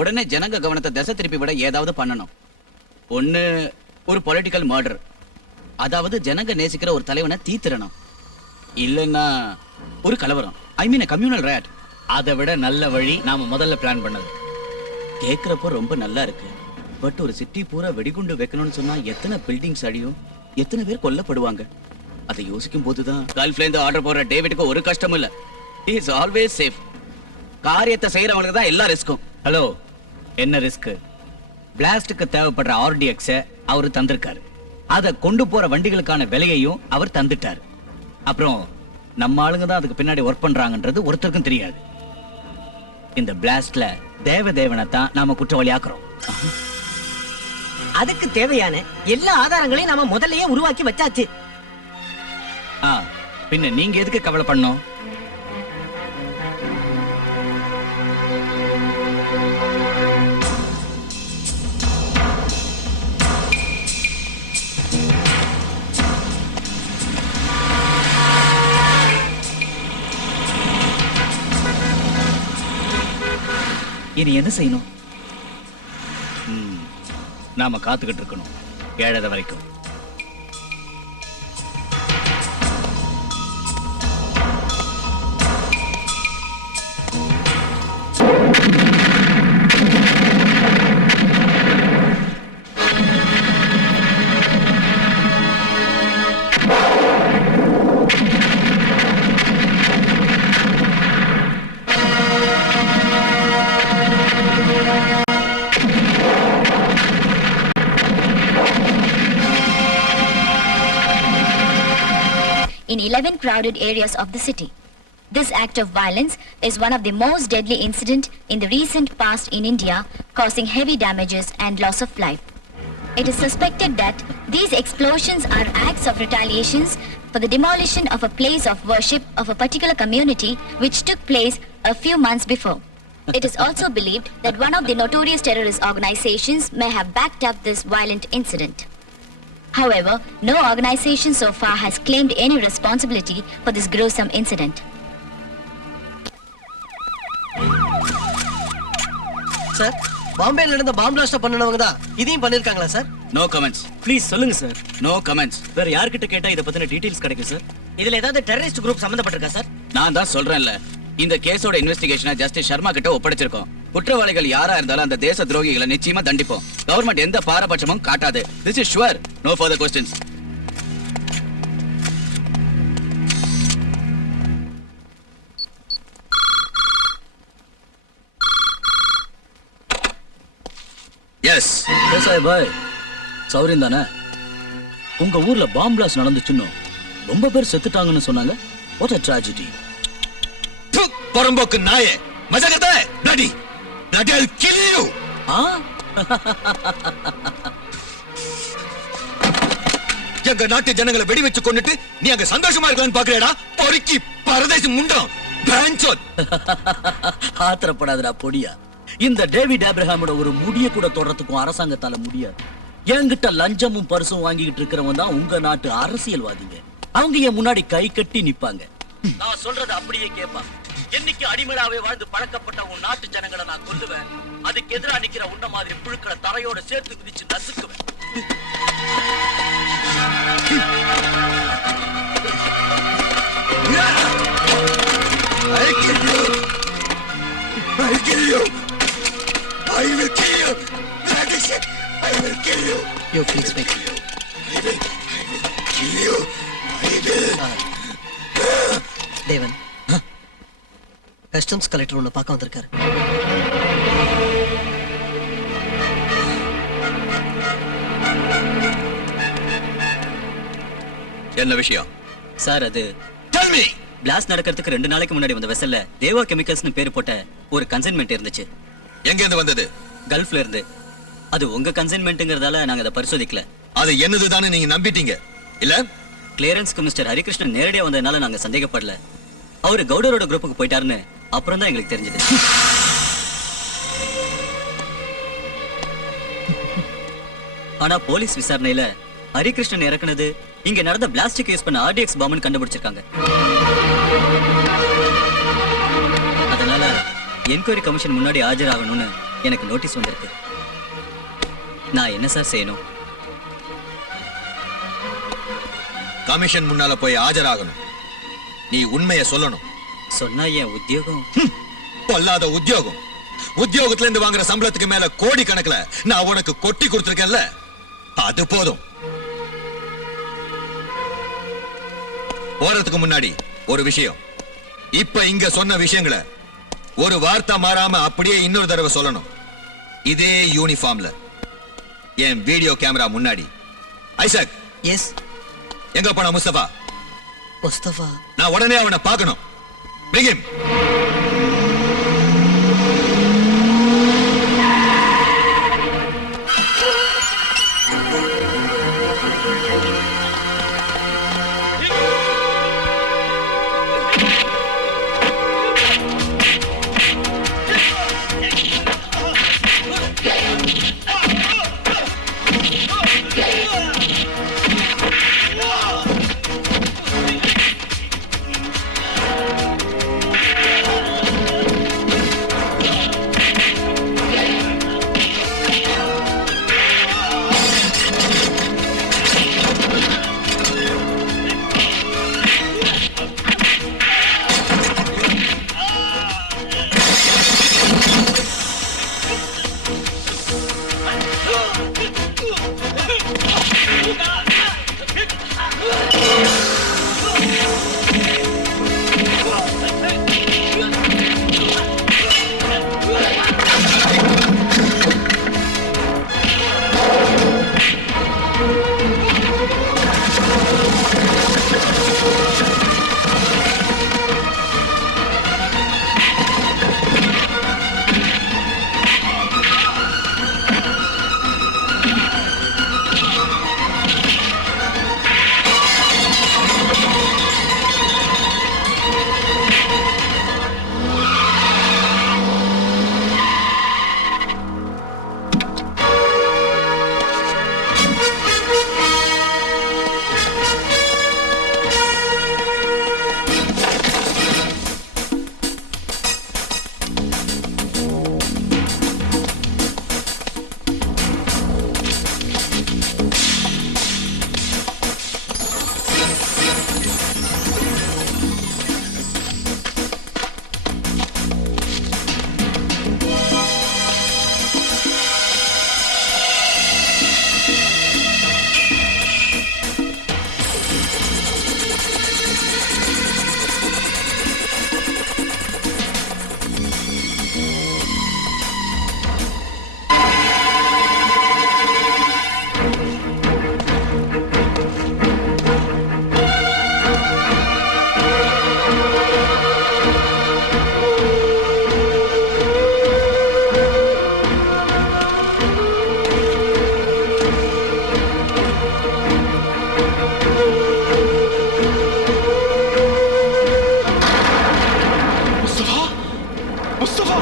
உடனே ஜனங்க கவனத்தை திசை திருப்பி விட ஏதாவது பண்ணணும். ஒண்ணு, ஒரு பொலிட்டிக்கல் மர்டர், அதாவது ஜனங்க நேசிக்கிற ஒரு தலைவனை தீத்துறணும். இல்லைன்னா ஒரு கலவரம், ஐ மீன் கம்யூனல் ரேட். அதை விட நல்ல வழி நாம முதல்ல பிளான் பண்ணது. கேக்குறப்போ ரொம்ப நல்லா இருக்கு. பட் ஒரு சிட்டி பூரா வெடிகுண்டு வைக்கணும்னு சொன்னா எத்தனை பில்டிங்ஸ் அடியும், எத்தனை பேர் கொல்லப்படுவாங்க? அதை யோசிக்கும் போதுதான் கல்ஃப்ல இருந்து ஆர்டர் போடுற டேவிட்க்கு ஒரு கஷ்டமும் இல்ல. He is always safe. காரியத்தை செய்யறவங்களுக்கு தான் எல்லா ரிஸ்க்கும். ஹலோ, என்ன ரிஸ்க்? பிளாஸ்டுக்கு தேவைப்படுற RDX அவர் தந்திருக்காரு. அதை கொண்டு போற வண்டிகளுக்கான விலையையும் அவர் தந்துட்டாரு. அப்புறம் நம்ம ஆளுங்க தான் அதுக்கு பின்னாடி ஒர்க் பண்றாங்கன்றது ஒருத்தருக்கும் தெரியாது. இந்த பிளாஸ்ட்ல தேவதேவனை தான் நாம குற்றவாளி ஆக்குறோம். அதுக்கு தேவையான எல்லா ஆதாரங்களையும் நாம முதல்லயே உருவாக்கி வச்சாச்சு. பின்ன நீங்க எதுக்கு கவலை பண்ணோம்? இனி என்ன செய்யணும்? நாம காத்துக்கிட்டு இருக்கணும் 7:30 வரைக்கும். In 11 crowded areas of the city. This act of violence is one of the most deadly incident in the recent past in India, causing heavy damages and loss of life. It is suspected that these explosions are acts of retaliations for the demolition of a place of worship of a particular community which took place a few months before. It is also believed that one of the notorious terrorist organizations may have backed up this violent incident. However, no organization so far has claimed any responsibility for this gruesome incident. Sir பாம்பேல நடந்த bomb blast பண்ணனவங்க தான் இதையும் பண்ணிருக்காங்களா sir? No comments. Please சொல்லுங்க sir. No comments. வேற யார்கிட்ட கேட்டா இத பத்தின டீடைல்ஸ் கிடைக்கும் சார்? இதுல ஏதாவது டெரரிஸ்ட் குரூப் சம்பந்தப்பட்டிருக்கா சார்? நான் தான் சொல்றேன்ல, இந்த கேஸோட இன்வெஸ்டிகேஷனை ஜஸ்டிஸ் சர்மா கிட்ட ஒப்படைச்சிருக்கோம். குற்றவாளிகள் யாரா இருந்தாலும் அந்த தேச துரோகிகளை நிச்சயமா தண்டிப்போம். கவர்மெண்ட் எந்த பாரபட்சமும் காட்டாது. This is sure. No further questions. Yes Desai பாய், சௌரியம் தானே? உங்க ஊர்ல பாம்பு பிளாஸ்ட் நடந்துச்சுன்னு ரொம்ப பேர் செத்துட்டாங்கன்னு சொன்னாங்க. What a tragedy. பொறம்போக்கு நாயே, மஜா करता है? bloody I'll kill you. எங்க நாட்டு ஜனங்களை வெடி வச்சு கொண்டுட்டு நீ அங்க சந்தோஷமா இருக்கலாம்னு பாக்குறேடா? பொறுக்கி பரதேசி முண்டம் பேன்சோட். ஆத்திரப்படாதடா பொடியா. இந்த டேவிட் ஆப்ரஹாமோட ஒரு முடிய கூட தொடறதுக்கும் அரசாங்கத்தால முடியாது. என்கிட்ட லஞ்சமும் பரிசும் வாங்கிட்டு இருக்கிறவன் தான் உங்க நாட்டு அரசியல்வாதிங்க. அவங்க என் முன்னாடி கை கட்டி நிப்பாங்க. நான் சொல்றது அப்படியே கேட்பாங்க. என்னைக்கு அடிமையாவே வாழ்ந்து பழக்கப்பட்ட உன் நாட்டு ஜனங்களை நான் கொல்லுவேன். அதுக்கு எதிராக நிக்கிற உன்ன மாதிரி புழுக்களை தரையோட சேர்த்து குதிச்சு நசுக்குவேன். I'll kill you. I'll kill you. I will kill you. Bloody shit. I will kill you. You please wait. I will kill you. I will. தேவன், கஸ்டம்ஸ் கலெக்டர் உன்னை பார்க்க வந்திருக்காரு. என்ன விஷயம் சார்? அது Tell me. பிளாஸ்ட் நடக்கிறதுக்கு 2 நாளைக்கு முன்னாடி வந்த வெசல்ல தேவா கெமிக்கல்ஸ்னு பேர் போட்ட ஒரு கன்சைன்மெண்ட் இருந்துச்சு. எங்க இருந்து வந்தது? கல்ஃப்ல இருந்து. அது உங்க கன்சைன்மெண்ட்ங்கறதால நாங்க அதை பரிசோதிக்கல. அது என்னதுதானே நீங்க நம்பிட்டீங்க இல்ல? கிளியரன்ஸ்க்கு மிஸ்டர் ஹரிகிருஷ்ணன் நேரடியா வந்ததனால நாங்க சந்தேகப்படல. அவரு கவுடரோட குரூப்புக்கு போயிட்டாருன்னு அப்புறம் தான் எங்களுக்கு தெரிஞ்சது. ஆனா போலீஸ் விசாரணையில ஹரிகிருஷ்ணன் இறக்குனது இங்க நடந்த பிளாஸ்டிக் யூஸ் பண்ண ஆர்டிஎக்ஸ் பாம்புன்னு கண்டுபிடிச்சிருக்காங்க. அதனால என்கொயரி கமிஷன் முன்னாடி ஆஜராகணும்னு எனக்கு நோட்டீஸ் வந்திருக்கு. நான் என்ன சார் செய்யணும்? கமிஷன் முன்னால போய் ஆஜராகணும். நீ உண்மையை சொல்லணும். சொன்னா என் உத்தியோகம் பொல்லாத உத்தியோகம். உத்தியோகத்துல இருந்து வாங்குற சம்பளத்துக்கு மேல கோடி கணக்குல நான் உனக்கு கொட்டி கொடுத்திருக்கேன்ல, அது போதும். போறதுக்கு முன்னாடி ஒரு விஷயம். இப்ப இங்க சொன்ன விஷயங்களை ஒரு வார்த்தை மாறாம அப்படியே இன்னொரு தடவை சொல்லணும். இதே யூனிஃபார்ம்ல என் வீடியோ கேமரா முன்னாடி. ஐசக். எஸ். எங்க போன முஸ்தபா? முஸ்தபா, நான் உடனே அவனை பார்க்கணும். Bring him. முஸ்தபா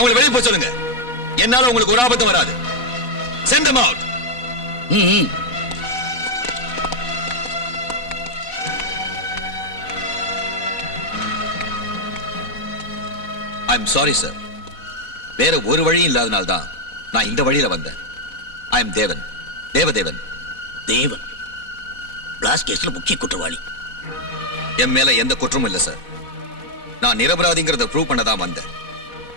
அவங்களை வெளியே போய் சொல்லுங்க. என்னால உங்களுக்கு ஒரு ஆபத்தும் வராது. Send them out. I'm sorry sir. வேற ஒரு வழியும் இல்லாதனால தான் நான் இந்த வழியில வந்தேன். I am தேவன். தேவதேவன். தேவன் பிளாஸ்ட் கேஸ்ல முக்கிய குற்றவாளி. என் மேல எந்த குற்றமும் இல்ல சார். நான் நிரபராதிங்கிறத ப்ரூவ் பண்ண தான் வந்தேன்.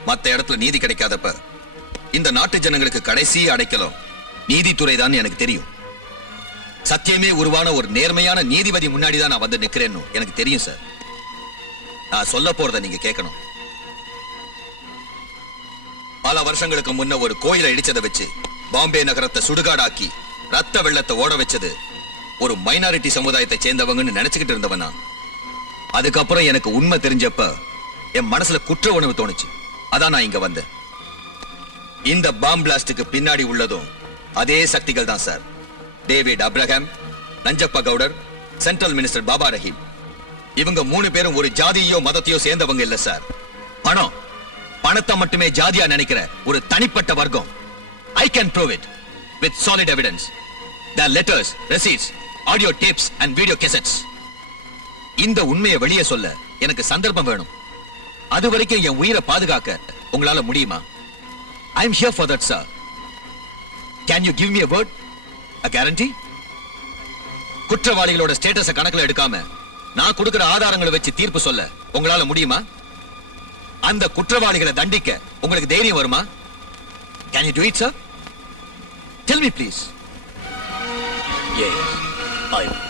மத்த இடத்துல நீதி கிடைக்காதப்ப இந்த நாட்டு ஜனங்களுக்கு கடைசி அடைக்கலம் நீதித்துறை தான் எனக்கு தெரியும். சத்தியமே உருவான ஒரு நேர்மையான நீதிபதி முன்னாடி தான் நான் வந்து நிக்கிறேன்னு எனக்கு தெரியும் சார். நான் சொல்ல போறத நீங்க கேட்கணும். பல வருஷங்களுக்கு முன்ன ஒரு கோயிலை இடிச்சதை வச்சு பாம்பே நகரத்தை சுடுகாடாக்கி ரத்த வெள்ளத்தை ஓட வச்சது ஒரு மைனாரிட்டி சமுதாயத்தை சேர்ந்தவங்கன்னு நினைச்சுக்கிட்டு இருந்தவனா. அதுக்கப்புறம் எனக்கு உண்மை தெரிஞ்சப்ப என் மனசுல குற்ற உணர்வு தோணுச்சு. அதான் நான் இங்க வந்தேன். இந்த பாம் பிளாஸ்டுக்கு பின்னாடி உள்ளதும் அதே சக்திகள் தான் sir. David Abraham, Nanjappa Cawdor, central minister Baba Rahim. இவங்க 3 பேரும் ஒரு ஜாதியோ மதத்தையோ சேர்ந்தவங்க இல்ல சார். பணத்தை மட்டுமே ஜாதியா நினைக்கிற ஒரு தனிப்பட்ட வர்க்கம். I can prove it with solid evidence. The letters, receipts, audio tapes and video cassettes. இந்த உண்மையை வெளியே சொல்ல எனக்கு சந்தர்ப்பம் வேணும். அது வரைக்கும் என் உயிரை பாதுகாக்க உங்களால முடியுமா? I am here for that, sir. Can you give me a word? A guarantee? குற்றவாளிகளோட ஸ்டேட்டஸ கணக்குல எடுக்காம நான் கொடுக்கிற ஆதாரங்களை வச்சு தீர்ப்பு சொல்ல உங்களால முடியுமா? அந்த குற்றவாளிகளை தண்டிக்க உங்களுக்கு தைரியம் வருமா? Can you do it, sir? Tell me, please. Yes, I will.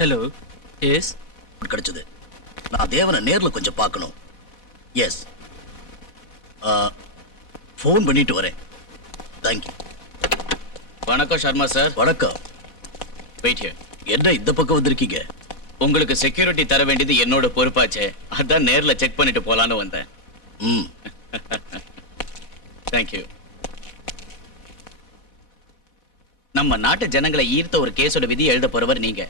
Hello, yes கிடைச்சது. நான் தேவனை நேர்ல கொஞ்சம் பார்க்கணும். எஸ், ஃபோன் பண்ணிட்டு வரேன். தேங்க்யூ. வணக்கம் சர்மா சார். வணக்கம். Wait here. என்ன இந்த பக்கம் வந்திருக்கீங்க? உங்களுக்கு செக்யூரிட்டி தர வேண்டியது என்னோட பொறுப்பாச்சே, அதான் நேர்ல செக் பண்ணிட்டு போலான்னு வந்தேன். ம். தேங்க்யூ. நம்ம நாட்டு ஜனங்களை ஈர்த்த ஒரு கேஸோட விதி எழுத போறவர் நீங்க.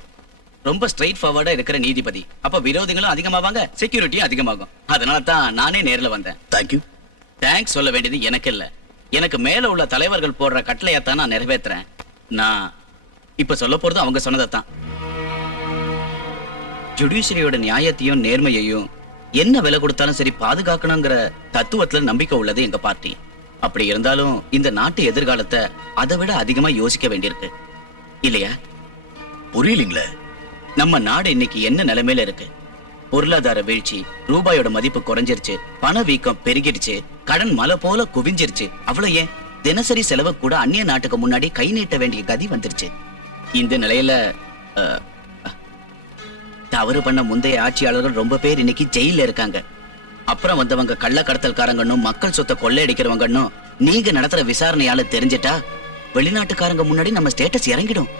ரொம்ப ஸ்ட்ரைட் ஃபார்வர்டா இருக்கிற நீதிபதி. அப்ப விரோதிகளும் அதிகமாவாங்க, செக்யூரிட்டியும் அதிகமாகும். அதனால தான் நானே நேர்ல வந்தேன். தேங்க்யூ. தேங்க்ஸ் சொல்ல வேண்டியது எனக்கு இல்ல, எனக்கு மேல உள்ள தலைவர்கள் போடுற கட்டளையத்தான் நான் நிறைவேற்றுறேன். நான் இப்ப சொல்ல போறது அவங்க சொன்னதைத்தான். ஜுடிஷியரியோட நியாயத்தையும் நேர்மையையும் என்ன விலை கொடுத்தாலும் சரி பாதுகாக்கணுங்கிற தத்துவத்துல நம்பிக்கை உள்ளது எங்க பார்ட்டி. அப்படி இருந்தாலும் இந்த நாட்டு எதிர்காலத்தை அதை விட அதிகமா யோசிக்க வேண்டியிருக்கு இல்லையா? புரியலீங்களே. நம்ம நாடு இன்னைக்கு என்ன நிலைமையில இருக்கு? பொருளாதார வீழ்ச்சி, ரூபாயோட மதிப்பு குறைஞ்சிருச்சு, பண வீக்கம் பெருகிடுச்சு, கடன் மலை போல குவிஞ்சிருச்சு. அவ்வளவு ஏன், தினசரி செலவு கூட அந்நிய நாட்டுக்கு முன்னாடி கை நீட்ட வேண்டிய கதி வந்துருச்சு. இந்த நிலையில தவறு பண்ண முந்தைய ஆட்சியாளர்கள் ரொம்ப பேர் இன்னைக்கு ஜெயில இருக்காங்க. அப்புறம் வந்தவங்க கள்ள கடத்தல்காரங்கன்னும் மக்கள் சொத்தை கொள்ளையடிக்கிறவங்கன்னும் நீங்க நடத்துற விசாரணையால தெரிஞ்சிட்டா வெளிநாட்டுக்காரங்க முன்னாடி நம்ம ஸ்டேட்டஸ் இறங்கிடும்.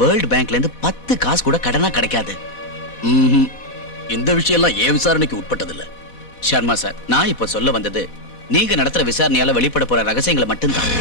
வேர்ல்ட் பேங்க்ல இருந்து 10 காசு கூட கடனா கிடைக்காது. இந்த விஷயம் எல்லாம் ஏன் விசாரணைக்கு உட்பட்டதில்ல. சர்மா சார், நான் இப்ப சொல்ல வந்தது நீங்க நடத்துற விசாரணையால வெளிப்பட போற ரகசியங்களை மட்டும்தான்.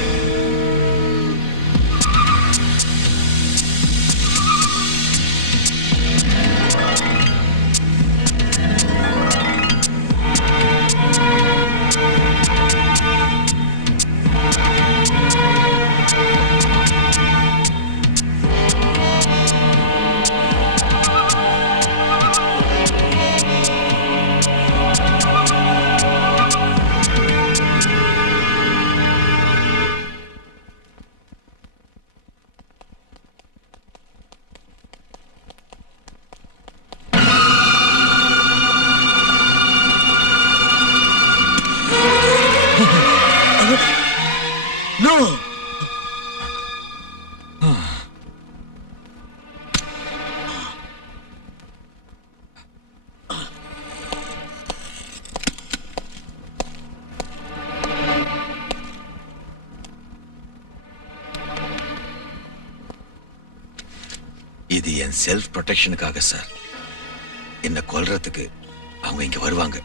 No! இது என் செல்ஃப் ப்ரொடெக்ஷனுக்காக சார். என்ன கொல்றதுக்கு அவங்க இங்க வருவாங்க.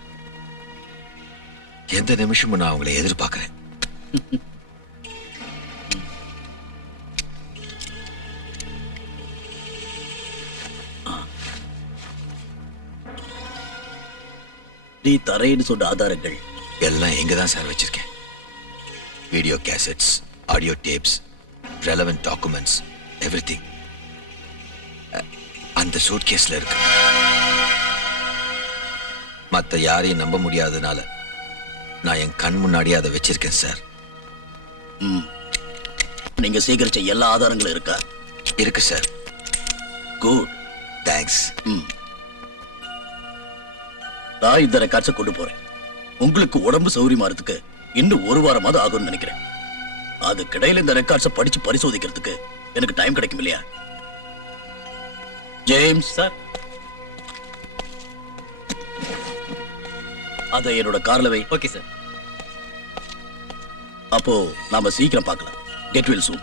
எந்த நிமிஷமும் நான் அவங்களை எதிர்பார்க்கிறேன். நீ தரேன்னு சொன்ன ஆதாரங்கள் எல்லாம் எங்க தான் சார் வச்சிருக்கேன். Video cassettes, audio tapes, relevant documents, everything அந்த சூட்கேஸ்ல இருக்கு. மத்த யாரையும் நம்ப முடியாதனால நான் என் கண் முன்னாடியே அதை வச்சிருக்கேன் சார். நீங்க சேகரிச்ச எல்லா ஆதாரங்களும் இருக்கா? இருக்கு சார். குட். தேங்க்ஸ். தேங்க்ஸ். நான் இந்த ரெக்கார்ட்ஸை கொண்டு போறேன். உங்களுக்கு உடம்பு சௌரியமாறதுக்கு இன்னும் ஒரு வாரமாவது ஆகும்னு நினைக்கிறேன். அதுக்கிடையில இந்த ரெக்கார்ட்ஸை படிச்சு பரிசோதிக்கிறதுக்கு எனக்கு டைம் கிடைக்கும் இல்லையா? ஜேம்ஸ் சார், அதை என்னோட கார்ல வை. Okay sir. அப்போ நாம சீக்கிரம் பார்க்கலாம். கெட் வெல் சூன்.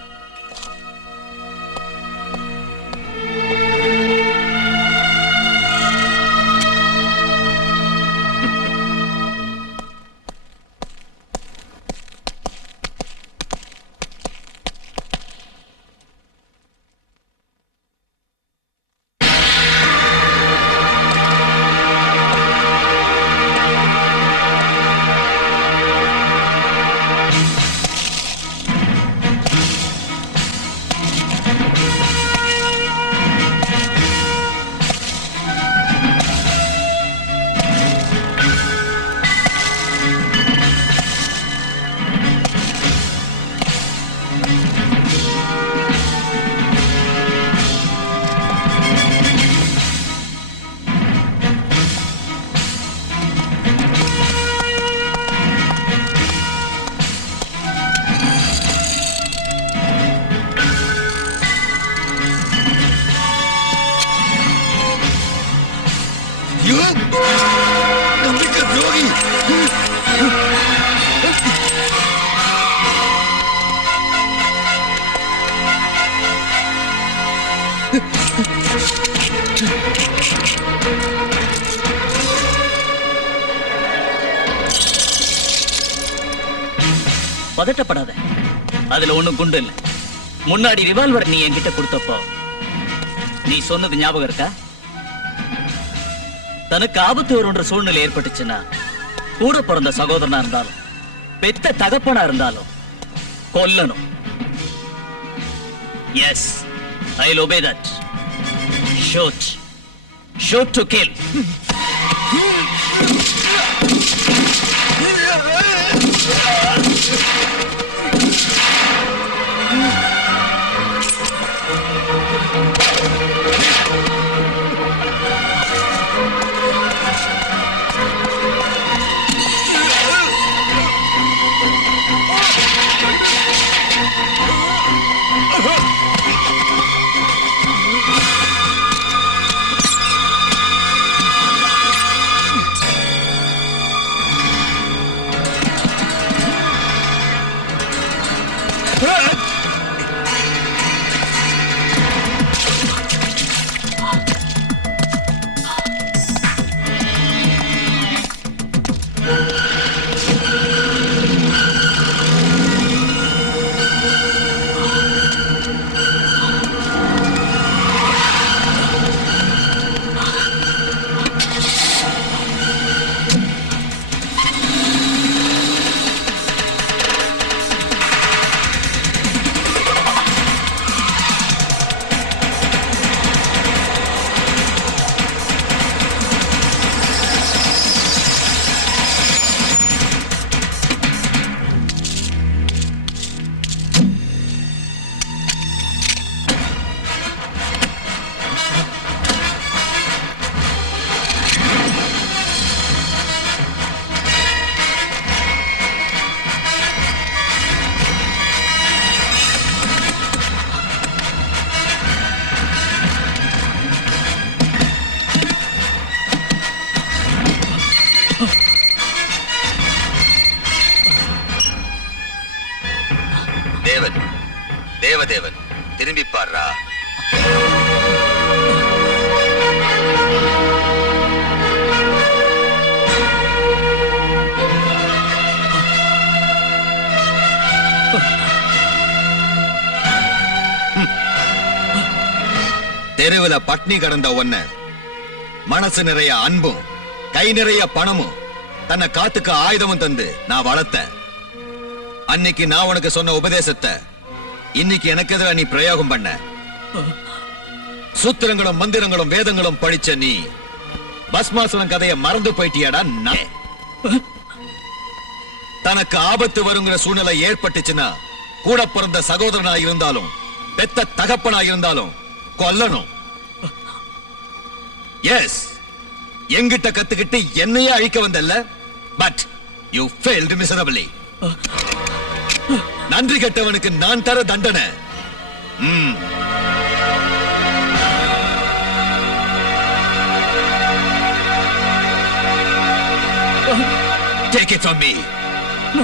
பதட்டப்படாத, அதுல ஒண்ணும் குண்டு இல்ல. முன்னாடி ரிவால்வர் நீ என்கிட்ட கொடுத்தப்போ நீ சொன்னது ஞாபகம் இருக்கா? தனக்கு ஆபத்து வருன்ற சூழ்நிலை ஏற்பட்டுச்சுன்னா கூட பிறந்த சகோதரனா இருந்தாலும் பெத்த தகப்பனா இருந்தாலும் கொல்லணும். Yes, I'll obey that. Shoot. Shoot to kill. Devadevan திரும்பி பாடுறா. தெருவுல பட்னி கடந்த ஒன்ன மனசு நிறைய அன்பும் கை நிறைய பணமும் தன்னை காத்துக்க ஆயுதமும் தந்து நான் வளர்த்தேன். அன்னைக்கு நான் உனக்கு சொன்ன உபதேசத்தை இன்னைக்கு எனக்கு எதிராக நீ பிரயோகம் பண்ண. சூத்திரங்களும் மந்திரங்களும் வேதங்களும் படிச்ச நீ பஸ்மாசுரன் கதையை மறந்து போயிட்டியாடா. தனக்கு ஆபத்து வருங்கிற சூழ்நிலை ஏற்பட்டுச்சுன்னா கூட பிறந்த சகோதரனா இருந்தாலும் பெத்த தகப்பனா இருந்தாலும் கொல்லணும். எஸ், எங்கிட்ட கத்துக்கிட்டு என்னையே அழிக்க வந்தல்ல, பட் யூ ஃபெயில்ட் மிசரபிளி. நன்றி கெட்டவனுக்கு நான் தர தண்டனை. Take it from me. No.